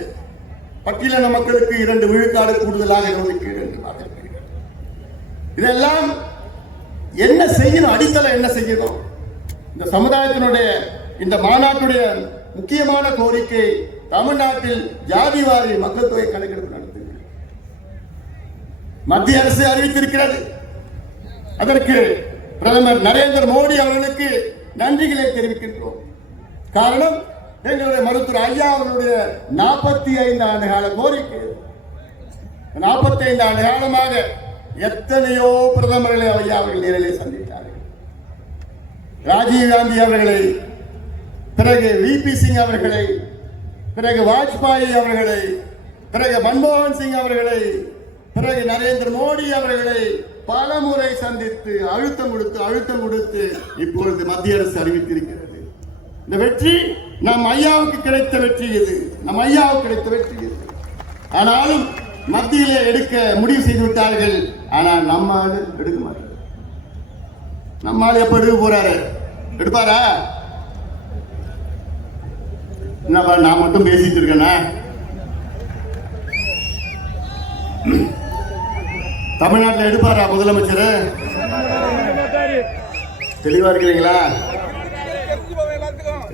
பட்டியலின மக்களுக்கு 2 விழுக்காடு கூடுதலாக இடஒதுக்கீடு என்று பார்த்திருப்பீங்க. இதெல்லாம் என்ன செய்யணும், அடித்தளம் என்ன செய்யணும்? இந்த சமுதாயத்தினுடைய இந்த மாநாட்டுடைய முக்கியமான கோரிக்கை தமிழ்நாட்டில் ஜாதிவாரி மக்கள் தொகை கணக்கெடுப்பு நடத்துகிறது. மத்திய அரசு அறிவித்திருக்கிறது. அதற்கு பிரதமர் நரேந்திர மோடி அவர்களுக்கு நன்றிகளை தெரிவிக்கின்றோம். காரணம், எங்களுடைய மருத்துவர் ஐயா அவர்களுடைய 45 ஆண்டு கால கோரிக்கை. 45 ஆண்டு காலமாக எத்தனையோ பிரதமர்களை ஐயா அவர்கள் நேரிலே சந்தித்தார்கள். ராஜீவ் காந்தி அவர்களை, பிறகு விபி சிங் அவர்களை, பிறகு வாஜ்பாய் அவர்களை, பிறகு மன்மோகன் சிங் அவர்களை, பிறகு நரேந்திர மோடி அவர்களை பல முறை சந்தித்து அழுத்தம் கொடுத்து இப்பொழுது மத்திய அரசு அறிவித்திருக்கிறது. இந்த வெற்றி நம் ஐயாவுக்கு கிடைத்த வெற்றி இது, நம் ஐயாவுக்கு கிடைத்த வெற்றி இது. ஆனாலும் மத்தியிலே எடுக்க முடிவு செய்து விட்டார்கள். ஆனால் நம்ம ஆளு எடுக்க மாட்டார். நம்ம ஆளு எப்ப எடுக்க போறாரு? எடுப்பாரா? என்னப்பா நான் மட்டும் பேசிட்டு இருக்கேனா? தமிழ்நாட்டில் எடுப்பாரா முதலமைச்சர்? தெளிவா இருக்கிறீங்களா?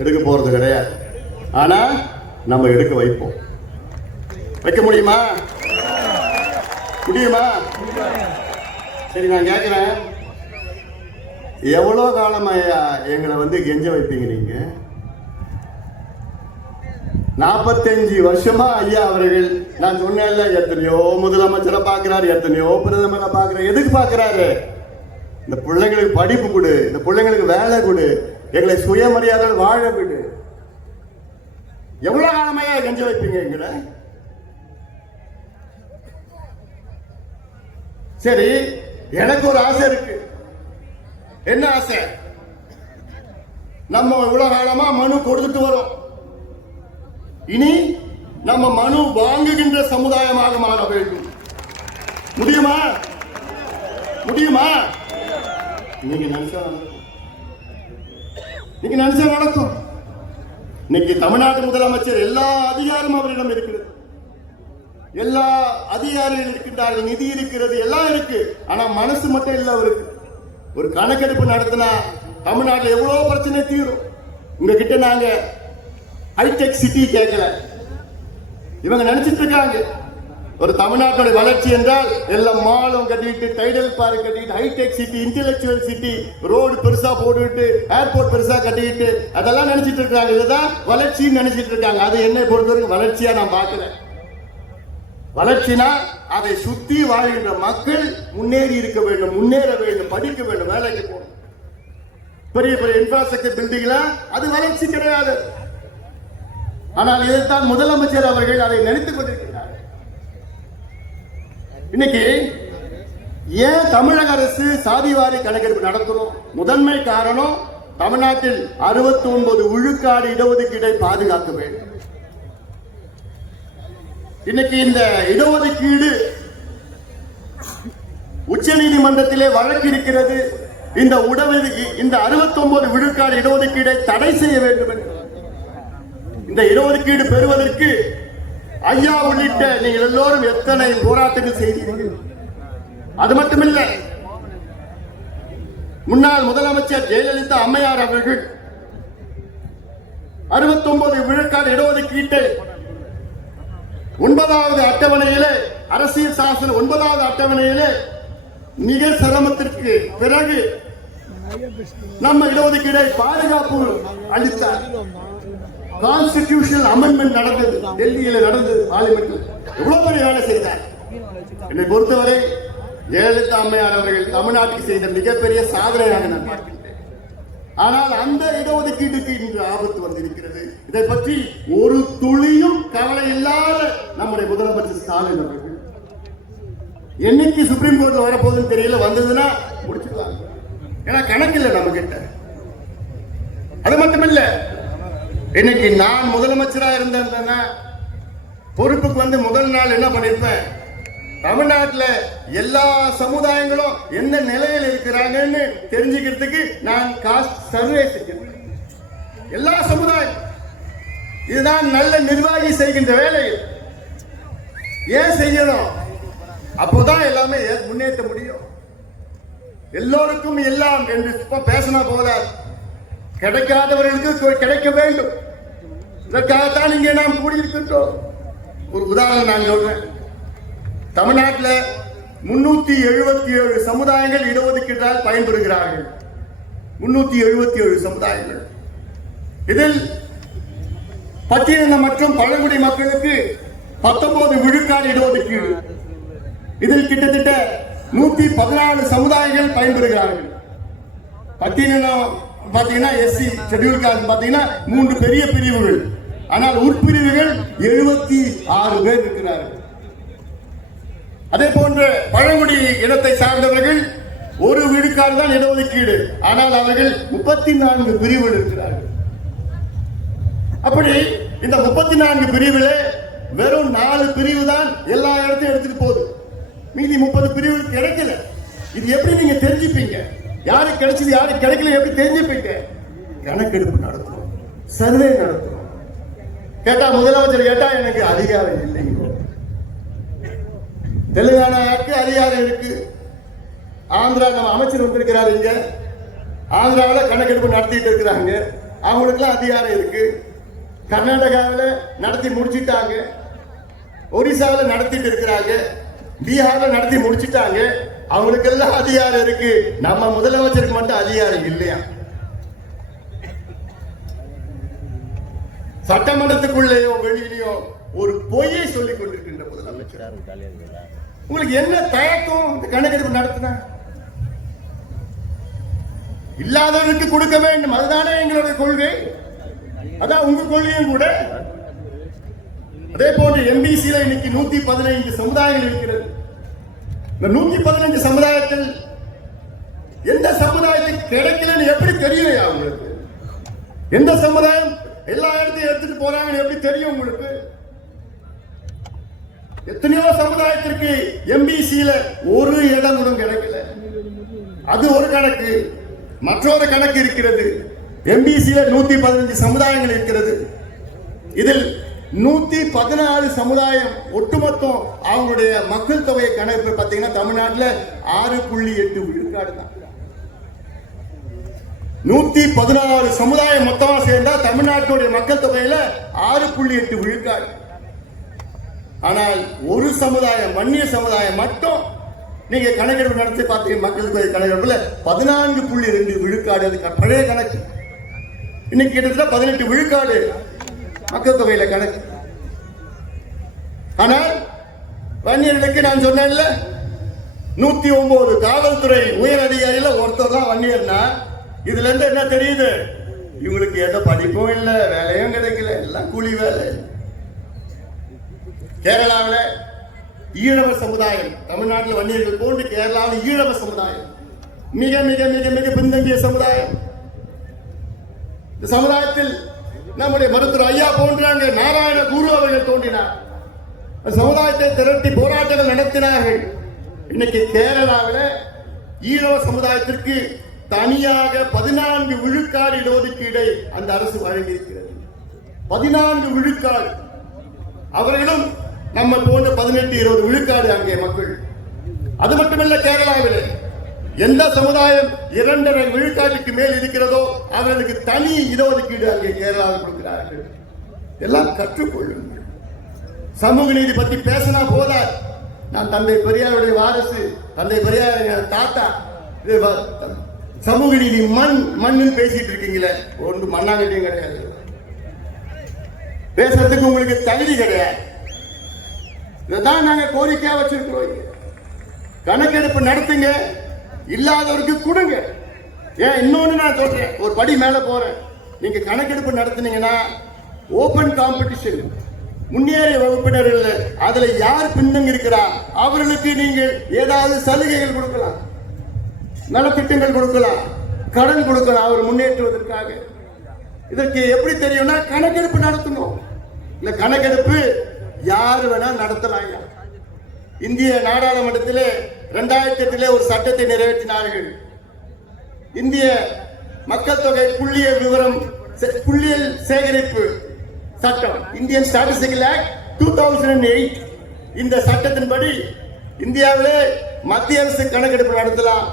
எடுக்க போறது கிடையாது. ஆனா நம்ம எடுக்க வைப்போம். வைக்க முடியுமா? முடியுமா? சரி, நான் கேட்கிறேன், எவ்வளவு காலமா எங்களை கெஞ்ச வைப்பீங்க நீங்க? 45 வருஷமா ஐயா அவர்கள், நான் சொன்னேன்ல, எத்தனையோ முதலமைச்சரை பார்க்கிறாரு, எத்தனையோ பிரதமரை பார்க்கிறாரு. எதுக்கு பார்க்கிறாரு? இந்த பிள்ளைங்களுக்கு படிப்பு கொடு, இந்த பிள்ளைங்களுக்கு வேலை கொடு, எங்களை சுயமரியாதை வாழ விடு. எவ்வளவு காலமையா கெஞ்ச வைப்பீங்க எங்களை? சரி, எனக்கு ஒரு ஆசை இருக்கு. என்ன ஆசை? நம்ம இவ்வளவு காலமா மனு கொடுத்துட்டு வரோம். இனி நம்ம மனு வாங்குகின்ற சமுதாயமாக மாற வேண்டும். முடியுமா? முடியுமா? நீங்க நினைச்சா நடக்கும். இன்னைக்கு தமிழ்நாட்டு முதலமைச்சர் எல்லா அதிகாரமும் அவரிடம் இருக்கிறது. எல்லா அதிகாரிகள் இருக்கின்றார்கள், நிதி இருக்கிறது, எல்லாம் இருக்கு. ஆனா மனசு மட்டும் இல்ல அவருக்கு. ஒரு கணக்கெடுப்பு நடத்தினா தமிழ்நாட்டில் எவ்வளவு பிரச்சனை தீரும். உங்ககிட்ட நாங்க ஹைடெக் சிட்டி கேட்கல. இவங்க நினைச்சிட்டு இருக்காங்க ஒரு தமிழ்நாட்டுடைய வளர்ச்சி என்றால் எல்லாம் மாலும் கட்டிட்டு, டைடல் பார்க் கட்டிட்டு, hi-tech city, intellectual city, road பெருசா போட்டுட்டு, ஏர்போர்ட் பெருசா கட்டிட்டு, அதெல்லாம் நினைச்சிட்டு இருக்காங்க. இதுதான் வளர்ச்சின்னு நினைச்சிட்டு இருக்காங்க. அது என்னை பொறுத்தவரைக்கும் வளர்ச்சியா நான் பார்க்கிறேன். வளர்ச்சினா அதை சுத்தி வாழ்கின்ற மக்கள் முன்னேறி இருக்க வேண்டும், முன்னேற வேண்டும், படிக்க வேண்டும், வேலைக்கு போகணும். பெரிய பெரிய இன்ஃப்ராஸ்ட்ரக்சர் பில்டிங்லாம் அது வளர்ச்சி கிடையாது. ஆனால் இதைத்தான் முதலமைச்சர் அவர்கள் அதை நினைத்துக் கொண்டிருக்கிறார். இன்னைக்கு ஏன் தமிழக அரசு சாதிவாரி கணக்கெடுப்பு நடத்தணும்? முதன்மை காரணம், தமிழ்நாட்டில் 69 விழுக்காடு இடஒதுக்கீட்டை பாதுகாக்க வேண்டும். இன்னைக்கு இந்த இடஒதுக்கீடு உச்ச நீதிமன்றத்திலே வழக்கு இருக்கிறது. இந்த 69 விழுக்காடு இடஒதுக்கீடை தடை செய்ய வேண்டும் என்று. இந்த இடஒதுக்கீடு பெறுவதற்கு ஐயா உள்ளிட்ட நீங்கள் எல்லோரும் எத்தனை போராட்டங்கள் செய்தீர்கள். அது மட்டுமில்லை, முன்னாள் முதலமைச்சர் ஜெயலலிதா அம்மையார் அவர்கள் 69 விழுக்காடு இடஒதுக்கீட்டை 9வது அட்டவணையிலே, அரசியல் சாசன 9வது அட்டவணையிலே நிகர் சிரமத்திற்கு பிறகு நம்ம இடஒதுக்கீடை பாதுகாப்பு அளித்தார். கான்ஸ்டிடியூஷனல் அமெண்ட்மெண்ட் நடந்தது, டெல்லியில நடந்தது, பார்லிமெண்ட்ல எவ்வளவு பெரிய வேலை செய்தார். என்னை பொறுத்தவரை ஜெயலலிதா அம்மையார் அவர்கள் தமிழ்நாட்டுக்கு செய்த மிகப்பெரிய சாதனையாக நான் பார்க்கின்றேன். ஆனால் அந்த இடஒதுக்கீட்டுக்கு இன்று ஆபத்து வந்திருக்கிறது. இதை பற்றி ஒரு துளியும் கவலை இல்லாத நம்முடைய முதலமைச்சர் ஸ்டாலின் அவர்கள் என்னைக்கு சுப்ரீம் கோர்ட் வரப்போகுதுன்னு தெரியல, வந்ததுன்னா முடிச்சுக்கலாம். ஏன்னா கணக்கு இல்லை நம்ம கிட்ட. அது மட்டுமில்ல, இன்னைக்கு நான் முதலமைச்சரா இருந்தேன்னா பொறுப்புக்கு வந்து முதல் நாள் என்ன பண்ணிருப்பேன், தமிழ்நாட்டில் எல்லா சமுதாயங்களும் எந்த நிலையில் இருக்கிறாங்கன்னு தெரிஞ்சுக்கிறதுக்கு நான் காஸ்ட் சர்வே செய்கிறேன். எல்லா சமுதாயம், இதுதான் நல்ல நிர்வாகி செய்கின்ற வேலை. ஏன் செய்யணும்? அப்போதான் எல்லாமே முன்னேற்ற முடியும். எல்லோருக்கும் எல்லாம் என்று பேசினா போல கிடைக்காதவர்களுக்கு கிடைக்க வேண்டும். இதற்காகத்தான் இங்கே நாம் கூடியிருக்கின்றோம். ஒரு உதாரணம் நான் சொல்றேன். தமிழ்நாட்டில் 377 சமுதாயங்கள் இடஒதுக்கீட்டால் பயன்பெறுகிறார்கள். 377 சமுதாயங்கள். இதில் பட்டியலின மற்றும் பழங்குடி மக்களுக்கு 19 விழுக்காடு இடஒதுக்கீடு. இதில் கிட்டத்தட்ட 114 சமுதாயங்கள் பயன்பெறுகிறார்கள். பட்டியலினம் பாத்தீங்கன்னா எஸ்சி ஷெட்யூல் காஸ்ட் பாத்தீங்கன்னா 3 பெரிய பிரிவுகள், ஆனால் உட்பிரிவுகள் 76 பேர் இருக்கிறார்கள். அதே போன்ற பழங்குடி இனத்தை சார்ந்தவர்கள் 1 விழுக்காடு தான் இடஒதுக்கீடு, ஆனால் அவர்கள் 34 பிரிவுகள் இருக்கிறார்கள். அப்படி இந்த 34 பிரிவுல வெறும் 4 பிரிவு தான் எல்லா இடத்தையும் எடுத்துட்டு போகுது. மீதி 30 பிரிவு கிடைக்கல. இது எப்படி நீங்க தெரிஞ்சுப்பீங்க? யாருக்கு கிடைச்சது யாருக்கு கிடைக்கல எப்படி தெரிஞ்சுப்பீங்க? கணக்கெடுப்பு நடத்துறோம், சர்வே நடத்துறோம். கேட்டா முதலமைச்சர் கேட்டா எனக்கு அதிகாரம் இல்லைங்க. தெலுங்கானாவுக்கு அதிகாரம் இருக்கு. ஆந்திரா நம்ம அமைச்சர் வந்திருக்கிறாரு, இங்க ஆந்திராவில் கணக்கெடுப்பு நடத்திட்டு இருக்கிறாங்க, அவங்களுக்குலாம் அதிகாரம் இருக்கு. கர்நாடகாவில் நடத்தி முடிச்சுட்டாங்க, ஒரிசாவில் நடத்திட்டு இருக்கிறாங்க, பீகார்ல நடத்தி முடிச்சுட்டாங்க. அவங்களுக்கு எல்லாம் அதிகாரம் இருக்கு. நம்ம முதலமைச்சருக்கு மட்டும் அதிகாரம் இல்லையா? சட்டமன்றத்துக்குள்ளேயோ வெளியிலேயோ ஒரு பொய்யை சொல்லிக் கொண்டிருக்கின்ற முதலமைச்சர். உங்களுக்கு என்ன தயக்கம்? இந்த கணக்கெடுப்பு நடத்தினா இல்லாதவருக்கு கொடுக்க வேண்டும், அதுதானே எங்களுடைய கொள்கை. அதான் உங்க கொள்கையும் கூட. அதே போன்று எம்பிசியில இன்னைக்கு 115 சமுதாயங்கள் இருக்கிறது. இந்த 115 சமுதாயத்தில் எந்த சமுதாயத்துக்கு கிடைக்கலன்னு எப்படி தெரியும் உங்களுக்கு? எந்த சமுதாயம் எல்லா இடத்தையும் எடுத்துட்டு போறாங்கன்னு எப்படி தெரியும் உங்களுக்கு? எத்தனையோ சமுதாயத்திற்கு எம்பிசியில ஒரு இடம் கூட கிடைக்கல. அது ஒரு கணக்கு. மற்றொரு கணக்கு இருக்கிறது. எம்பிசியில 115 சமுதாயங்கள் இருக்கிறது. இதில் 114 சமுதாயம் ஒட்டுமொத்தம் அவங்களுடைய மக்கள் தொகை கணக்கு பார்த்தீங்கன்னா தமிழ்நாட்டில் 6.8 விழுக்காடு தான். 114 சமுதாயம் மொத்தமா சேர்ந்தா தமிழ்நாட்டுடைய மக்கள் தொகையில 6.8 விழுக்காடு. ஆனால் ஒரு சமுதாயம், வன்னிய சமுதாயம் மட்டும் நீங்க கணக்கெடுப்பு நடத்தி பார்த்தீங்க, மக்கள் தொகை கணக்கெடுப்புல 14.2 விழுக்காடு. அது பழைய கணக்கு. இன்னைக்கு கிட்டத்தட்ட 18 விழுக்காடு மக்கள் தொகையில கணக்கு. ஆனால் வன்னியர்களுக்கு நான் சொன்னேன்ல, 109 காவல்துறை உயர் அதிகாரியில ஒருத்தர் தான் வன்னியர்னா, இதுல இருந்து என்ன தெரியுது? இவங்களுக்கு எந்த படிப்பும் இல்ல, வேலையும் கிடைக்கல, எல்லாம் கூலி வேலை. கேரளாவில் ஈழவ சமுதாயம், தமிழ்நாட்டில் வன்னியர்கள் போன்று கேரளாவில் ஈழவ சமுதாயம் மிக மிக மிக மிக பின்தங்கிய சமுதாயம். இந்த சமுதாயத்தில் நம்முடைய மருத்துவர் ஐயா போன்றாங்க, நாராயண குரு அவர்கள் தோன்றினார். சமுதாயத்தை திரட்டி போராட்டங்கள் நடத்தினார்கள். இன்னைக்கு கேரளாவில் ஈழவ சமுதாயத்திற்கு தனியாக 14 விழுக்காடு இடஒதுக்கீடை அந்த அரசு வழங்கியிருக்கிறது. 14 விழுக்காடு. அவர்களும் நம்ம போன்ற 18-20 விழுக்காடு அங்கே மக்கள். அது மட்டுமல்ல, கேரளாவில் எந்த சமுதாயம் 2.5 விழுக்காட்டுக்கு மேல் இருக்கிறதோ அவர்களுக்கு தனி இடஒதுக்கீடு அங்கே கேரளாவில் கொடுக்கிறார்கள். எல்லாம் கற்றுக்கொள்ளுங்கள். சமூக நீதி பற்றி பேசினா போல. நான் தந்தை பெரியாருடைய வாரிசு, தந்தை பெரியார் தாத்தா. சமூக நீதி மண்ணு பேசிட்டு இருக்கீங்களே, ஒன்று மண்ணாங்கட்டியும் கிடையாது. பேசுறதுக்கு உங்களுக்கு தகுதி கிடையாது. இதான் நாங்க கோரிக்கையா வச்சிருக்கிறோம். கணக்கெடுப்பு நடத்துங்க, இல்லாதவருக்கு கொடுங்க. ஏன் இன்னொன்னு நான் சொல்றேன், ஒரு படி மேல போறேன். நீங்க கணக்கெடுப்பு நடத்துனீங்கன்னா ஓபன் காம்படிஷன், முன்னேறிய வகுப்பினர்கள் அதுல யார் பின்னங்க இருக்கிறா அவர்களுக்கு நீங்க ஏதாவது சலுகைகள் கொடுக்கலாம், நலத்திட்டங்கள் கொடுக்கலாம், கடன் கொடுக்கலாம் அவர் முன்னேற்றுவதற்காக. இதற்கு எப்படி தெரியும்னா கணக்கெடுப்பு நடத்தணும். இந்த கணக்கெடுப்பு யாரு வேணா நடத்தலாம். இந்திய நாடாளுமன்றத்தில் 2008 ஒரு சட்டத்தை நிறைவேற்றினார்கள். இந்திய மக்கள் தொகை புள்ளியல் விவரம் புள்ளியல் சேகரிப்பு சட்டம், இந்தியன் ஸ்டாட்டிஸ்டிக்கல் ஆக்ட் 2008. இந்த சட்டத்தின்படி இந்தியாவிலே மத்திய அரசு கணக்கெடுப்பு நடத்தலாம்,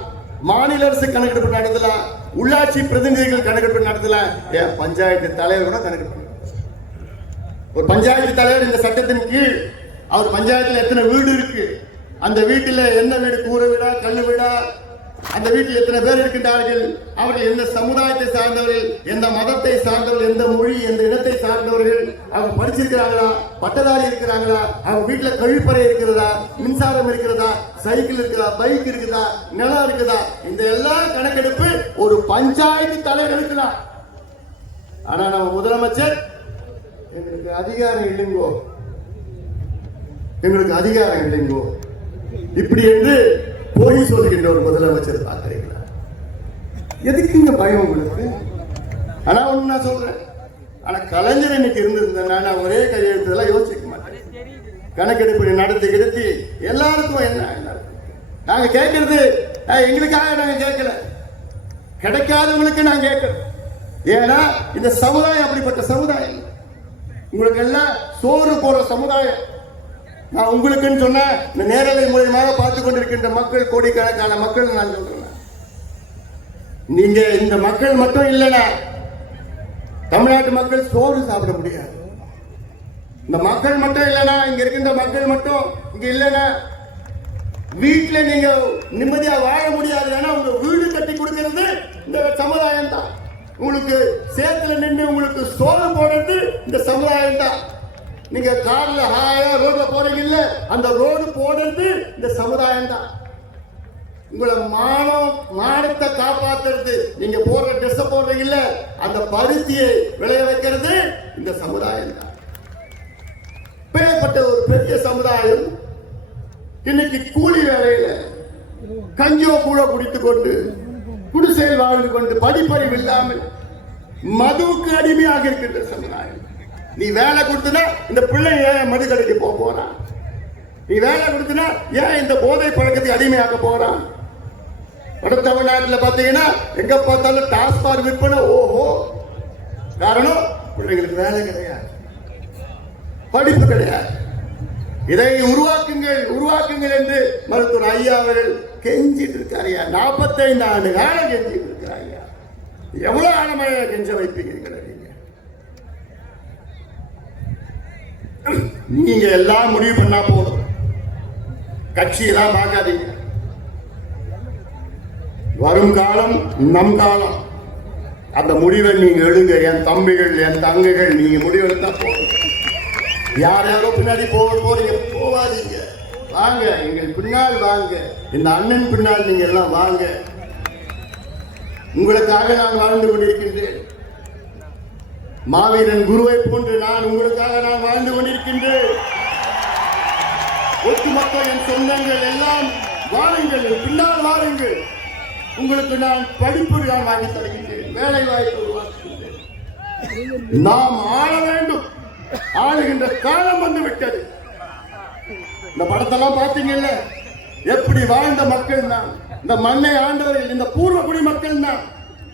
மாநில அரசு கணக்கெடுப்பு நடத்தலாம், உள்ளாட்சி பிரதிநிதிகள் கணக்கெடுப்பு நடத்தலாம், பஞ்சாயத்து தலைவர் கூட கணக்கெடுப்பு. ஒரு பஞ்சாயத்து தலைவர் இந்த சட்டத்தின் கீழ் அவர் பஞ்சாயத்தில் எத்தனை வீடு இருக்கு, அந்த வீட்டில் என்ன வீடு, கூரை வீடா கல்லு வீடா, அந்த வீட்டில் எத்தனை பேர் இருக்கின்றார்கள், அவர்கள் எந்த சமுதாயத்தை சார்ந்தவர்கள், எந்த மதத்தை சார்ந்தவர்கள், எந்த மொழி எந்த இனத்தை சார்ந்தவர்கள், அவங்க படிச்சிருக்கிறாங்களா, பட்டதாரி இருக்கிறாங்களா, அவங்க வீட்டில் கழிப்பறை இருக்கிறதா, மின்சாரம் இருக்கிறதா, சைக்கிள் இருக்குதா, பைக் இருக்குதா, நிலம் இருக்குதா, இந்த எல்லா கணக்கெடுப்பு ஒரு பஞ்சாயத்து தலைவர் எடுக்கலாம். ஆனா நம்ம முதலமைச்சர் எங்களுக்கு அதிகாரம் இல்லைங்கோ, எங்களுக்கு அதிகாரம் இல்லைங்கோ இப்படி என்று போய் சொல்கின்ற ஒரு முதலமைச்சர் பார்க்கிறீங்களா? எதுக்குங்க பயம் உங்களுக்கு? ஆனா ஒண்ணு நான் சொல்றேன், ஆனா கலைஞர் இன்னைக்கு இருந்திருந்தா நான் ஒரே கையெழுத்தெல்லாம் யோசிக்க மாட்டேன். கணக்கெடுப்பு நடத்தி எல்லாருக்கும் என்ன நாங்க கேட்கறது எங்களுக்காக நாங்க கேட்கல, கிடைக்காதவங்களுக்கு நான் கேட்கிறேன். ஏன்னா இந்த சமுதாயம் அப்படிப்பட்ட சமுதாயம், உங்களுக்கு எல்லாம் சோறு போற சமுதாயம். நான் உங்களுக்குன்னு சொன்ன இந்த நேரலை மூலமாக பார்த்து கொண்டிருக்கின்ற மக்கள், கோடிக்கணக்கான மக்கள் நான் சொல்றேன், நீங்க இந்த மக்கள் மட்டும் இல்லைன்னா தமிழ்நாட்டு மக்கள் சோறு சாப்பிட முடியாது. இந்த மக்கள் மட்டும் இல்லைன்னா, இங்க இருக்கின்ற மக்கள் மட்டும் இங்க இல்லைன்னா வீட்டுல நீங்க நிம்மதியா வாழ முடியாது. ஏன்னா உங்க வீடு கட்டி கொடுக்கிறது இந்த சமுதாயம் தான். உங்களுக்கு சேத்துல நின்று உங்களுக்கு சோறு போடுறது இந்த சமுதாயம் தான். நீங்க கார்ல ஹாயா ரோட்ல போறீங்க இல்ல, அந்த ரோடு போடுறது இந்த சமுதாயம் தான். உங்களை மானத்தை காப்பாத்துறது, நீங்க போடுற ட்ரெஸ் போடுறீங்க இல்ல, அந்த பருத்தியை விளைய வைக்கிறது இந்த சமுதாயம் தான். பேர்பட்ட ஒரு பெரிய சமுதாயம் இன்னைக்கு கூலி வேலையில கஞ்சோ கூட குடித்துக் கொண்டு, குடிசையில் வாழ்ந்து கொண்டு, படிப்பறிவு இல்லாமல் மதுவுக்கு அடிமையாக இருக்கின்ற சமுதாயம். நீ வேலை கொடுத்தனா இந்த பிள்ளை ஏன் மது கடைக்கு போறான், நீ வேலை கொடுத்தனா ஏன் இந்த போதை பழக்கத்துக்கு அடிமையாக போறான். வட தமிழ்நாட்டில் பாத்தீங்கன்னா எங்க பார்த்தாலும் டாஸ்மாக் விற்பனை. ஓஹோ, காரணம் பிள்ளைங்களுக்கு வேலை கிடையாது, படிப்பு கிடையாது. இதை உருவாக்குங்கள் என்று மருத்துவர் ஐயா அவர்கள் கெஞ்சிட்டு இருக்காரு. 45 ஆண்டு காலம் கெஞ்சிட்டு இருக்கிறாங்க. எவ்வளவு ஆழமாக கெஞ்ச வைப்பீங்க நீங்க எல்லாம் முடிவு பண்ணா போதும், கட்சியெல்லாம் பார்க்காதீங்க. வரும் காலம் நம் காலம், அந்த முடிவை நீங்க எடுங்க. என் தம்பிகள் என் தங்கைகள், நீங்க முடிவெடுத்தா போதும். யாரோ பின்னாடி போறீங்க, போவாதீங்க. வாங்க, எங்கள் பின்னால் வாங்க, இந்த அண்ணன் பின்னால் நீங்க எல்லாம் வாங்க. உங்களுக்காக நான் வாழ்ந்து கொண்டிருக்கின்றேன். மாவீரன் குருவை போன்று நான் உங்களுக்காக நான் வாழ்ந்து கொண்டிருக்கின்றேன். ஒட்டுமொத்த என் சொந்தங்கள் எல்லாம் வாருங்கள், பின்னால் வாருங்கள். உங்களுக்கு நான் படிப்பு நான் வாங்கி தருகின்றேன், வேலை வாய்ப்பு உருவாக்குகின்றேன். நாம் ஆள வேண்டும், ஆளுகின்ற காலம் வந்து விட்டது. இந்த படத்தெல்லாம் பார்த்தீங்கல்ல, எப்படி வாழ்ந்த மக்கள் தான், இந்த மண்ணை ஆண்டவர்கள், இந்த பூர்வ குடி மக்கள் தான்,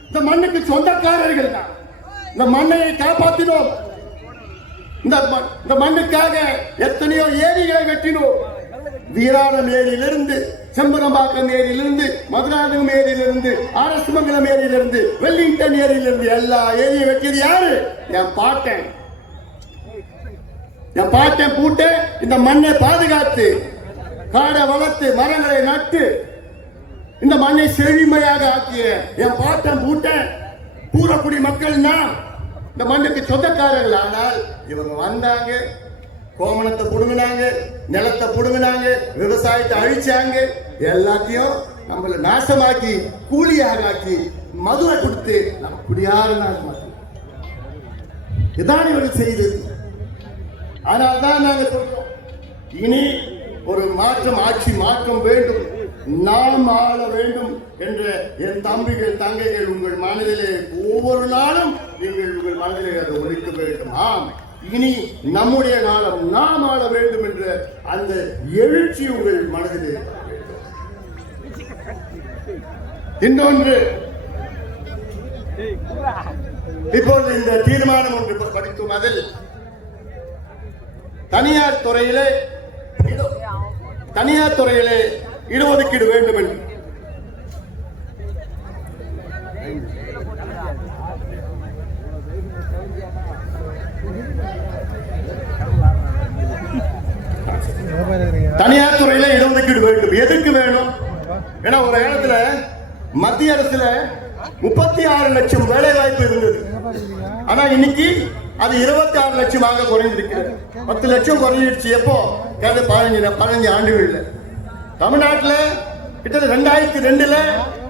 இந்த மண்ணுக்கு சொந்தக்காரர்கள் தான். இந்த மண்ணை காப்பாற்றினோம். இந்த மண்ணுக்காக எத்தனையோ ஏரிகளை வெட்டினோம். வீராணம் ஏரியிலிருந்து, செம்பரம்பாக்கம் ஏரியிலிருந்து, மதுராந்தகம் ஏரியிலிருந்து, அரசுமங்கலம் ஏரியிலிருந்து, வெல்லிங்டன் ஏரியிலிருந்து எல்லா ஏரியை வெட்டியது யாரு? என் பாட்டன். என் பாட்டன் பூட்டு இந்த மண்ணை பாதுகாத்து, காடை வளர்த்து, மரங்களை நட்டு, இந்த மண்ணை செழுமையாக ஆக்கிய என் பாட்டன் பூட்டன் பூரக்குடி மக்கள்னா இந்த மண்ணுக்கு சொந்தக்காரர்கள். ஆனால் இவங்க வந்தாங்க, கோமணத்தை புடுங்கினாங்க, நிலத்தை புடுங்கினாங்க, விவசாயத்தை அழிச்சாங்க, எல்லாத்தையும் நம்மளை நாசமாக்கி கூலியாக ஆக்கி மதுரை கொடுத்து நம்ம குடியார இதான் இவர்கள் செய்தது. ஆனால் தான் நாங்கள் சொல்றோம், இனி ஒரு மாற்றம், ஆட்சி மாற்றம் வேண்டும், நாம் ஆள வேண்டும் என்ற என் தம்பிகள் தங்கைகள் உங்கள் மனதிலே ஒவ்வொரு நாளும் நீங்கள் உங்கள் மனதிலே அதை ஒழிக்க வேண்டும். ஆம், இனி நம்முடைய காலம் நாம் ஆள வேண்டும் என்ற அந்த எழுச்சி உங்கள் மனதிலே. இன்னொன்று, இப்போது இந்த தீர்மானம் ஒன்று படிக்கும். அதில் தனியார் துறையிலே இடஒதுக்கீடு வேண்டும் என்று தனியார் துறையில இடஒதுக்கீடு வேண்டும். எதுக்கு வேணும்? ஏன்னா ஒரு இடத்துல மத்திய அரசுல 36 லட்சம் வேலை வாய்ப்பு இருந்தது. ஆனா இன்னைக்கு அது 26 லட்சமாக குறைந்திருக்கிறது. 10 லட்சம் குறைஞ்சிருச்சு. எப்போ? 15 ஆண்டுகள்ல. தமிழ்நாட்டில் கிட்டத்தட்ட 2002ல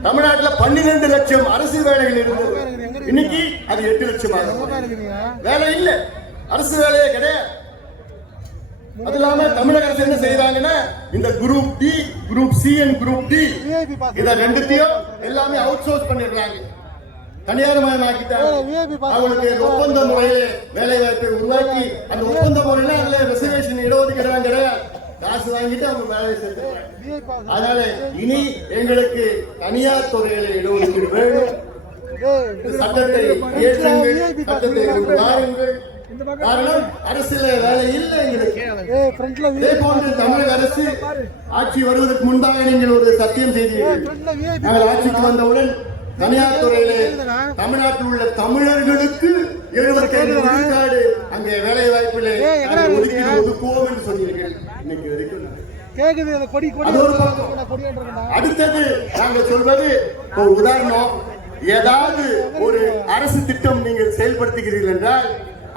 தமிழ்நாட்டில் 12 லட்சம் அரசு வேலைகள் இருந்தது. இன்னைக்கு அது 8 லட்சமாக. வேலை இல்லை, அரசு வேலையே கிடையாது. அது இல்லாம தமிழக அரசு என்ன செய்யறாங்கன்னா, இந்த group D, group C and group D இத ரெண்டுத்தையும் எல்லாமே அவுட் சோர்ஸ் பண்ணிடுறாங்க, தனியார் மயமாக்கிட்டாங்க. அவங்களுக்கு ஒப்பந்த முறையில வேலை வாய்ப்பை உருவாக்கி, அந்த ஒப்பந்த முறையில அதுல ரிசர்வேஷன் இடஒதுக்கீடு கிடையாது, காசு வாங்கிட்டு அவங்க வேலை செஞ்சுறாங்க. அதனால இனி எங்களுக்கு தனியார் துறையில இடஒதுக்கீடு வேணும். சட்டத்தை ஏற்றுங்கள், சட்டத்தை கொண்டு வாருங்கள். காரணம், அரசியல வேலை இல்லை எங்களுக்கு. இதே போன்று தமிழக அரசு ஆட்சி வருவதற்கு முன்பாக நீங்கள் ஒரு சத்தியம் செய்தீர்கள். நாங்கள் ஆட்சிக்கு வந்தவுடன் தனியார் துறையிலே தமிழ்நாட்டில் உள்ள தமிழர்களுக்கு 75 விழுக்காடு அங்கே வேலை வாய்ப்பிலே ஒதுக்குவோம் என்று சொன்னீர்கள். இன்னைக்கு வரைக்கும் அடுத்தது நாங்கள் சொல்வது, உதாரணம், ஏதாவது ஒரு அரசு திட்டம் நீங்கள் செயல்படுத்துகிறீர்கள் என்றால்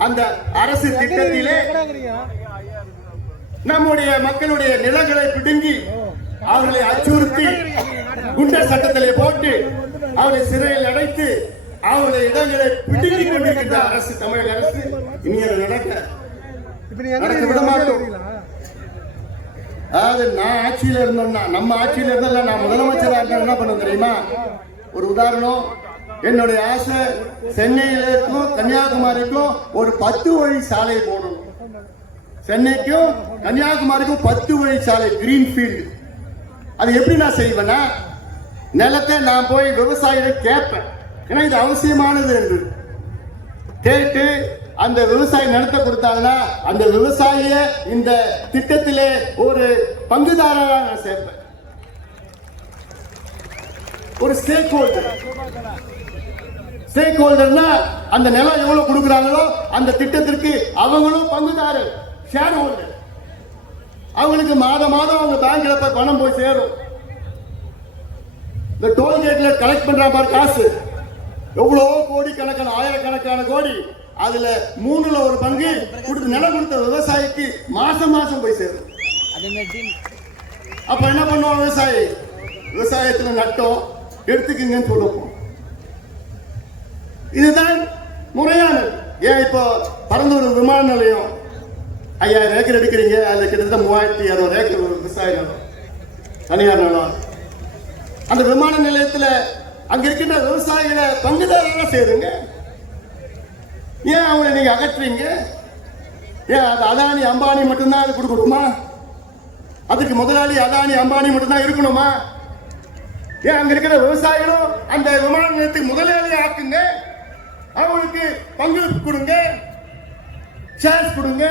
அந்த அரசு திட்டத்திலே நம்முடைய மக்களுடைய நிலங்களை பிடுங்கி அவர்களை அச்சுறுத்தி குண்டர் சட்டத்திலே போட்டு அவர்களை சிறையில் அடைத்து அவருடைய இடங்களை பிடுங்கிக் கொண்டிருக்கின்ற அரசு, தமிழக அரசு. இனி அதை நடக்க விட மாட்டோம். அதாவது நான் ஆட்சியில இருந்தோம்னா, நம்ம ஆட்சியில இருந்தா நான் முதலமைச்சராக இருந்தா என்ன பண்ண தெரியுமா? ஒரு உதாரணம், என்னுடைய ஆசை சென்னையிலும் கன்னியாகுமரிக்கும் ஒரு 10 வழி சாலை போடணும். சென்னைக்கும் கன்னியாகுமரிக்கும் 10 வழி சாலை, கிரீன்ஃபீல்டு. அது எப்படி நான் செய்வேன்னா, நிலத்தை நான் போய் விவசாயிகள் கேட்பேன், ஏன்னா இது அவசியமானது என்று கேட்டு அந்த விவசாயி நிலத்தை கொடுத்தாங்கன்னா அந்த விவசாயிய இந்த திட்டத்திலே ஒரு பங்குதாரராக நான் சேர்ப்பேன், ஒரு ஸ்டேக் ஹோல்டர். ஸ்டேக் ஹோல்டர்னா அந்த நிலம் எவ்வளவு கொடுக்குறாங்களோ அந்த திட்டத்திற்கு அவங்களும் பங்குதாரர், ஷேர் ஹோல்டர். அவங்களுக்கு மாதம் மாதம் அவங்க பேங்க்ல போய் பணம் போய் சேரும். இந்த டோல்கேட்ல கலெக்ட் பண்ற மாதிரி காசு எவ்வளவு கோடி கணக்கான, ஆயிரக்கணக்கான கோடி, அதுல 3ல ஒரு பங்கு கொடுத்து நிலம் கொடுத்த விவசாயிக்கு மாசம் மாசம் போய் சேரும். அப்ப என்ன பண்ணுவோம்? விவசாயி விவசாயத்துல நட்டம் எடுத்துக்கிங்கன்னு சொல்லுவோம். இதுதான் முறையானது. ஏன் இப்போ பரந்தூர் விமான நிலையம் 5000 ஏக்கர் எடுக்கிறீங்க, அதுல கிட்டத்தட்ட 3600 ஏக்கர் விவசாய நிலம், தனியார் நிலம். அந்த விமான நிலையத்துல அங்க இருக்கின்ற விவசாயிகளை பங்குதாரர்களா சேருங்க. ஏன் அவங்களை நீங்க அகற்றுறீங்க? ஏன் அது அதானி அம்பானி மட்டும்தான் அது கொடுக்கணுமா? அதுக்கு முதலாளி அதானி அம்பானி மட்டும்தான் இருக்கணுமா? ஏன் அங்க இருக்கிற விவசாயிகளும் அந்த விமான நிலையத்துக்கு முதலாளி ஆக்குங்க, அவங்களுக்கு பங்கு கொடுங்க, சான்ஸ் கொடுங்க,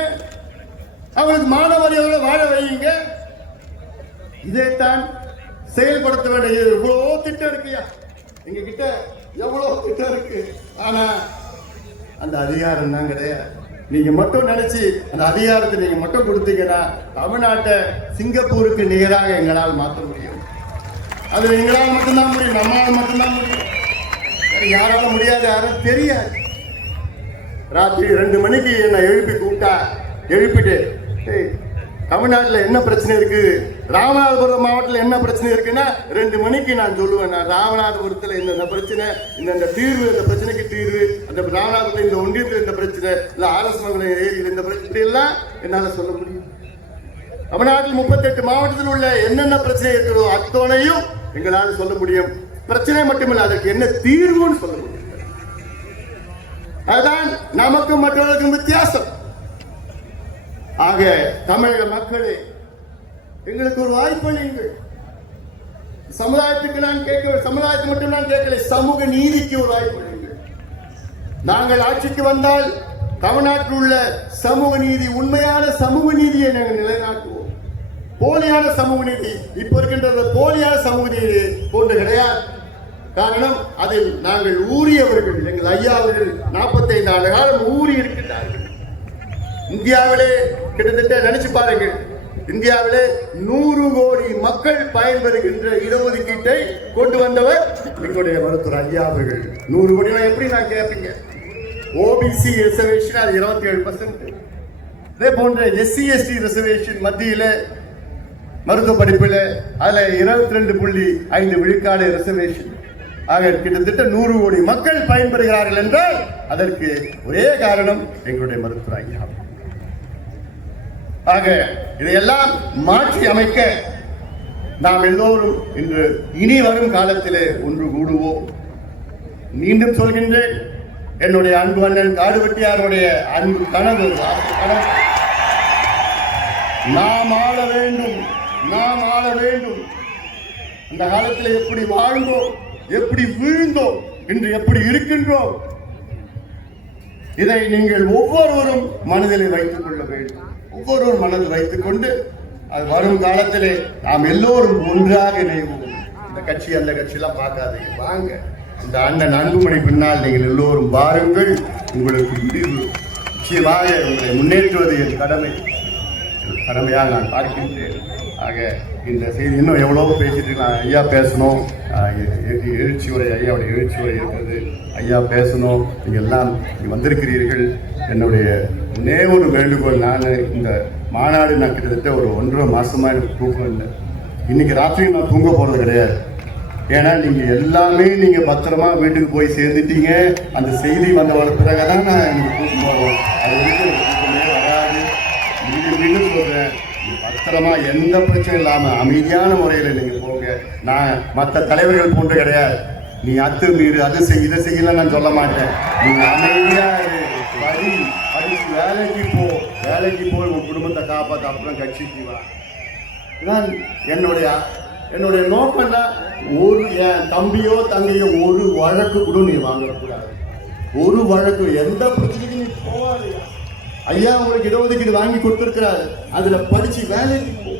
அவங்களுக்கு மாணவர்களை வாழ வையுங்க. இதைத்தான் செயல்படுத்த வேண்டிய எவ்வளவு திட்டம் இருக்குயா, எங்க கிட்ட எவ்வளவு திட்டம் இருக்கு. ஆனா அந்த அதிகாரம் தான் கிடையாது. நீங்க மட்டும் நினைச்சு அந்த அதிகாரத்தை நீங்க மட்டும் கொடுத்தீங்கன்னா தமிழ்நாட்டை சிங்கப்பூருக்கு நிகராக எங்களால் மாற்ற முடியும். அது எங்களால் மட்டும்தான் முடியும், நம்மளால் மட்டும்தான் முடியும். யாரால முடியாது, யாரும் தெரியாது. ராத்திரி 2 மணிக்கு என்னை எழுப்பி கூப்பிட்டா, எழுப்பிட்டு தமிழ்நாட்டில் என்ன பிரச்சனை இருக்கு, ராமநாதபுரம் மாவட்டத்தில் என்ன பிரச்சனை இருக்குன்னா 2 மணிக்கு நான் சொல்லுவேன். நான் ராமநாதபுரத்தில் இந்த பிரச்சனை, இந்த தீர்வு, இந்த பிரச்சனைக்கு தீர்வு, அந்த ராமநாதபுரத்தில் இந்த ஒன்றியத்தில் இந்த பிரச்சனை, இல்லை ஆர்எஸ் மங்கலம் ஏரியில் இந்த பிரச்சனை எல்லாம் என்னால் சொல்ல முடியும். தமிழ்நாட்டில் 38 மாவட்டத்தில் உள்ள என்னென்ன பிரச்சனை இருக்கிறதோ அத்தனையும் எங்களால் சொல்ல முடியும். பிரச்சனை மட்டுமில்லை, அதற்கு என்ன தீர்வுன்னு சொல்ல முடியும். அதுதான் நமக்கும் மற்றவர்களுக்கும் வித்தியாசம். ஆக தமிழக மக்களே, எங்களுக்கு ஒரு வாய்ப்பு அளியுங்கள். சமுதாயத்துக்கு நான் கேட்க, சமுதாயத்துக்கு மட்டும் நான் கேட்கல, சமூக நீதிக்கு ஒரு வாய்ப்பு அளியுங்கள். நாங்கள் ஆட்சிக்கு வந்தால் தமிழ்நாட்டில் உள்ள சமூக நீதி, உண்மையான சமூக நீதியை நாங்கள் நிலைநாட்டுவோம். போலியான சமூக நீதி, இப்ப இருக்கின்ற போலியான சமூக நீதி போன்று கிடையாது. காரணம், அதில் நாங்கள் ஊறியவர்கள். எங்கள் ஐயா அவர்கள் 45 ஆண்டு காலம் ஊறி இருக்கின்றார்கள். இந்தியாவிலே கிட்டத்தட்ட நினைச்சு பாருங்கள், இந்தியாவிலே 100 கோடி மக்கள் பயன்பெறுகின்ற இடஒதுக்கீட்டை கொண்டு வந்தவர் எங்களுடைய மருத்துவர் ஐயா அவர்கள். 100 கோடி எப்படி நான் கேட்பீங்க? ஓபிசி ரிசர்வேஷன் அது 27%. இதே போன்ற SC ST ரிசர்வேஷன் மத்தியில மருத்துவ படிப்பில் அதுல 22.5 விழுக்காடு ரிசர்வேஷன். ஆக கிட்டத்தட்ட 100 கோடி மக்கள் பயன்பெறுகிறார்கள் என்றால் அதற்கு ஒரே காரணம் எங்களுடைய மருத்துவர் ஐயா. ஆக இதையெல்லாம் மாற்றி அமைக்க நாம் எல்லோரும் இன்று இனி வரும் காலத்திலே ஒன்று கூடுவோம். மீண்டும் சொல்கின்றேன், என்னுடைய அன்பு அண்ணன் காடுவெட்டியாருடைய அன்பு கனவு, நாம் ஆள வேண்டும், நாம் ஆள வேண்டும். அந்த காலத்தில் எப்படி வாழ்ந்தோம், எப்படி வீழ்ந்தோம், இன்று எப்படி இருக்கின்றோம், இதை நீங்கள் ஒவ்வொருவரும் மனதில் வைத்துக் கொள்ள வேண்டும். ஒவ்வொருவரும் மனதில் வைத்துக் கொண்டு அது வரும் காலத்திலே நாம் எல்லோரும் ஒன்றாக இணைவோம். இந்த கட்சி அந்த கட்சியெல்லாம் பார்க்காதீங்க, வாங்க இந்த அண்ணன் அன்புமணி பின்னால் நீங்கள் எல்லோரும் வாருங்கள். உங்களுக்கு முடிவு நிச்சயமாக உங்களை முன்னேற்றுவது என் கடமையாக நான் பார்க்கின்றேன். ஆக இந்த செய்தி இன்னும் எவ்வளவோ பேசிட்டு நான் ஐயா பேசணும், எழுச்சி உரை, ஐயாவுடைய எழுச்சி உரை இருக்கிறது, ஐயா பேசணும். நீங்கள் எல்லாம் வந்திருக்கிறீர்கள். என்னுடைய ஒரே ஒரு வேண்டுகோள், நான் இந்த மாநாடு நான் கிட்டத்தட்ட ஒரு 1.5 மாசமா எனக்கு தூக்கம் இல்லை. இன்னைக்கு ராத்திரி நான் தூங்க போறது கிடையாது. ஏன்னா நீங்க எல்லாமே நீங்க பத்திரமா வீட்டுக்கு போய் சேர்ந்துட்டீங்க. அந்த செய்தி வந்த பிறகுதான் நான் எனக்கு தூக்கம் போடுவேன். அது வரைக்கும் தூக்கமே வராது. மீண்டும் சொல்றேன், பத்திரமா எந்த பிரச்சனையும் இல்லாம அமைதியான முறையில் நீங்க போங்க. நான் மற்ற தலைவர்கள் போன்று கிடையாது. நீ அத்துமீறு அதை செய் இதை செய்யல நான் சொல்ல மாட்டேன். நீங்க அமைதியா படிச்சு வேலைக்கு போய் உன் குடும்பத்தை காப்பாற்ற, அப்புறம் கட்சிக்கு வா. இதுதான் என்னுடைய நோக்கம் தான். ஒரு என் தம்பியோ தங்கையோ ஒரு வழக்கு கூட நீ வாங்கக்கூடாது. ஒரு வழக்கு, எந்த பிரச்சனைக்கு நீ போவாது. ஐயா உங்களுக்கு இடஒதுக்கீடு வாங்கி கொடுத்திருக்கிறாரு, அதுல படிச்சு வேலைக்கு போ.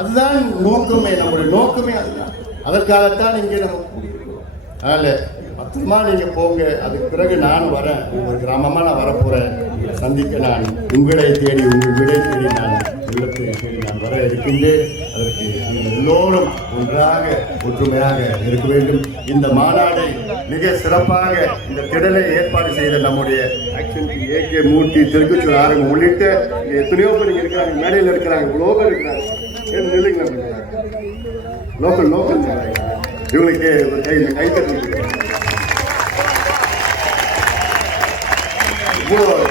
அதுதான் நோக்கமே, நம்முடைய நோக்கமே அதுதான். அதற்காகத்தான் இங்கே நம்ம கூடியிருக்கிறோம். அதனால பத்திரமா நீங்க போங்க. அதுக்கு பிறகு நான் வரேன், ஒவ்வொரு கிராமமா நான் வரப்போறேன். உங்களை சந்திக்க நான் உங்களை தேடி, உங்கள் விடை தேடி நான் உள்ளத்தை தேடி நான் வர இருக்கின்றேன். அதற்கு நீங்கள் எல்லோரும் ஒன்றாக ஒற்றுமையாக இருக்க வேண்டும். இந்த மாநாடை மிக சிறப்பாக இந்த திடலை ஏற்பாடு செய்த நம்முடைய AK மூர்த்தி, திருக்குச்சூர் ஆரம்பம் உள்ளிட்ட எத்தனையோ பேர் இருக்கிறாங்க, மேடையில் இருக்கிறாங்க, இவ்வளோ பேர் இருக்கிறாங்க. லோக்கல் இவங்களுக்கு கை தட்டு.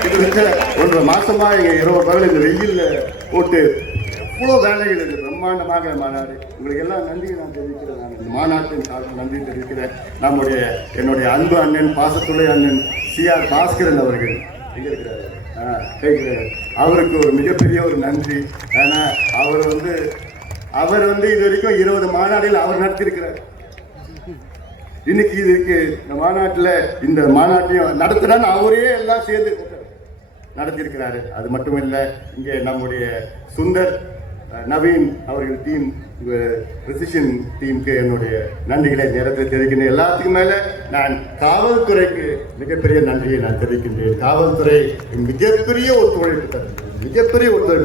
கிட்டத்தட்ட 1.5 மாசமா இங்க 20 பகல் இந்த வெயில்ல போட்டு எவ்வளோ வேலைகள் இருக்கு. பிரம்மாண்டமாக மாநாடு. உங்களுக்கு எல்லாம் நன்றி நான் தெரிவிக்கிறேன். நான் இந்த மாநாட்டின் நன்றி தெரிவிக்கிறேன். என்னுடைய அன்பு அண்ணன், பாசத்துறை அண்ணன் CR பாஸ்கரன் அவர்கள் எங்க இருக்கிறாரு, அவருக்கு ஒரு மிகப்பெரிய ஒரு நன்றி. ஏன்னா அவர் வந்து இது வரைக்கும் 20 மாநாடுகள் அவர் நடத்தியிருக்கிறார். இன்னைக்கு இதுக்கு இந்த மாநாட்டையும் நடத்துறான்னு அவரே எல்லாம் சேர்ந்து நடத்தியிருக்கிறாரு. அது மட்டும் இல்லை, இங்கே நம்முடைய சுந்தர் நவீன் அவர்கள் டீம் பிரிசிஷன் டீமுக்கு என்னுடைய நன்றிகளை நேரத்தை தெரிவிக்கின்றேன். எல்லாத்துக்கும் மேல நான் காவல்துறைக்கு மிகப்பெரிய நன்றியை நான் தெரிவிக்கின்றேன். காவல்துறை மிகப்பெரிய ஒத்துழைப்பு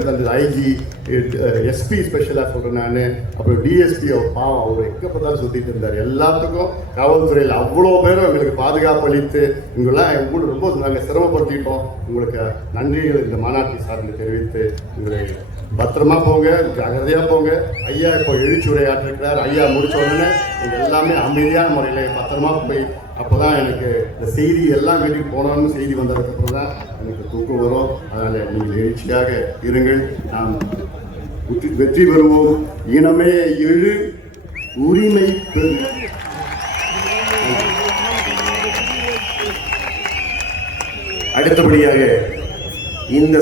தந்தது. ஐஜி, எஸ்பி ஸ்பெஷலாக சொல்கிறேன் நான், அப்புறம் டிஎஸ்பி பாவம் அவர் எக்கப்பதான் சுற்றிட்டு இருந்தார். எல்லாத்துக்கும் காவல்துறையில் அவ்வளோ பேரும் எங்களுக்கு பாதுகாப்பு அளித்து இங்கெல்லாம் உங்களுக்கு ரொம்ப நாங்கள் சிரமப்படுத்திட்டோம். உங்களுக்கு நன்றிகள் இந்த மாநாட்டை சார்ந்து தெரிவித்து உங்களை பத்திரமா போங்க, ஜாகிரதையா போங்க. ஐயா இப்போ எழுச்சி உரையாற்றிருக்கிறார். ஐயா முடிச்ச உடனே நீங்கள் எல்லாமே அமைதியான முறையில் பத்திரமா போய், அப்போதான் எனக்கு இந்த செய்தி எல்லாம் கட்டிட்டு போனோம்னு செய்தி வந்ததுக்கப்புறம் தான் எனக்கு தூக்கம் வரும். அதனால் நீங்கள் எழுச்சியாக இருங்கள். நாம் வெற்றி பெறுவோம். இனமே எழு, உரிமை பெறு. அடுத்தபடியாக இந்த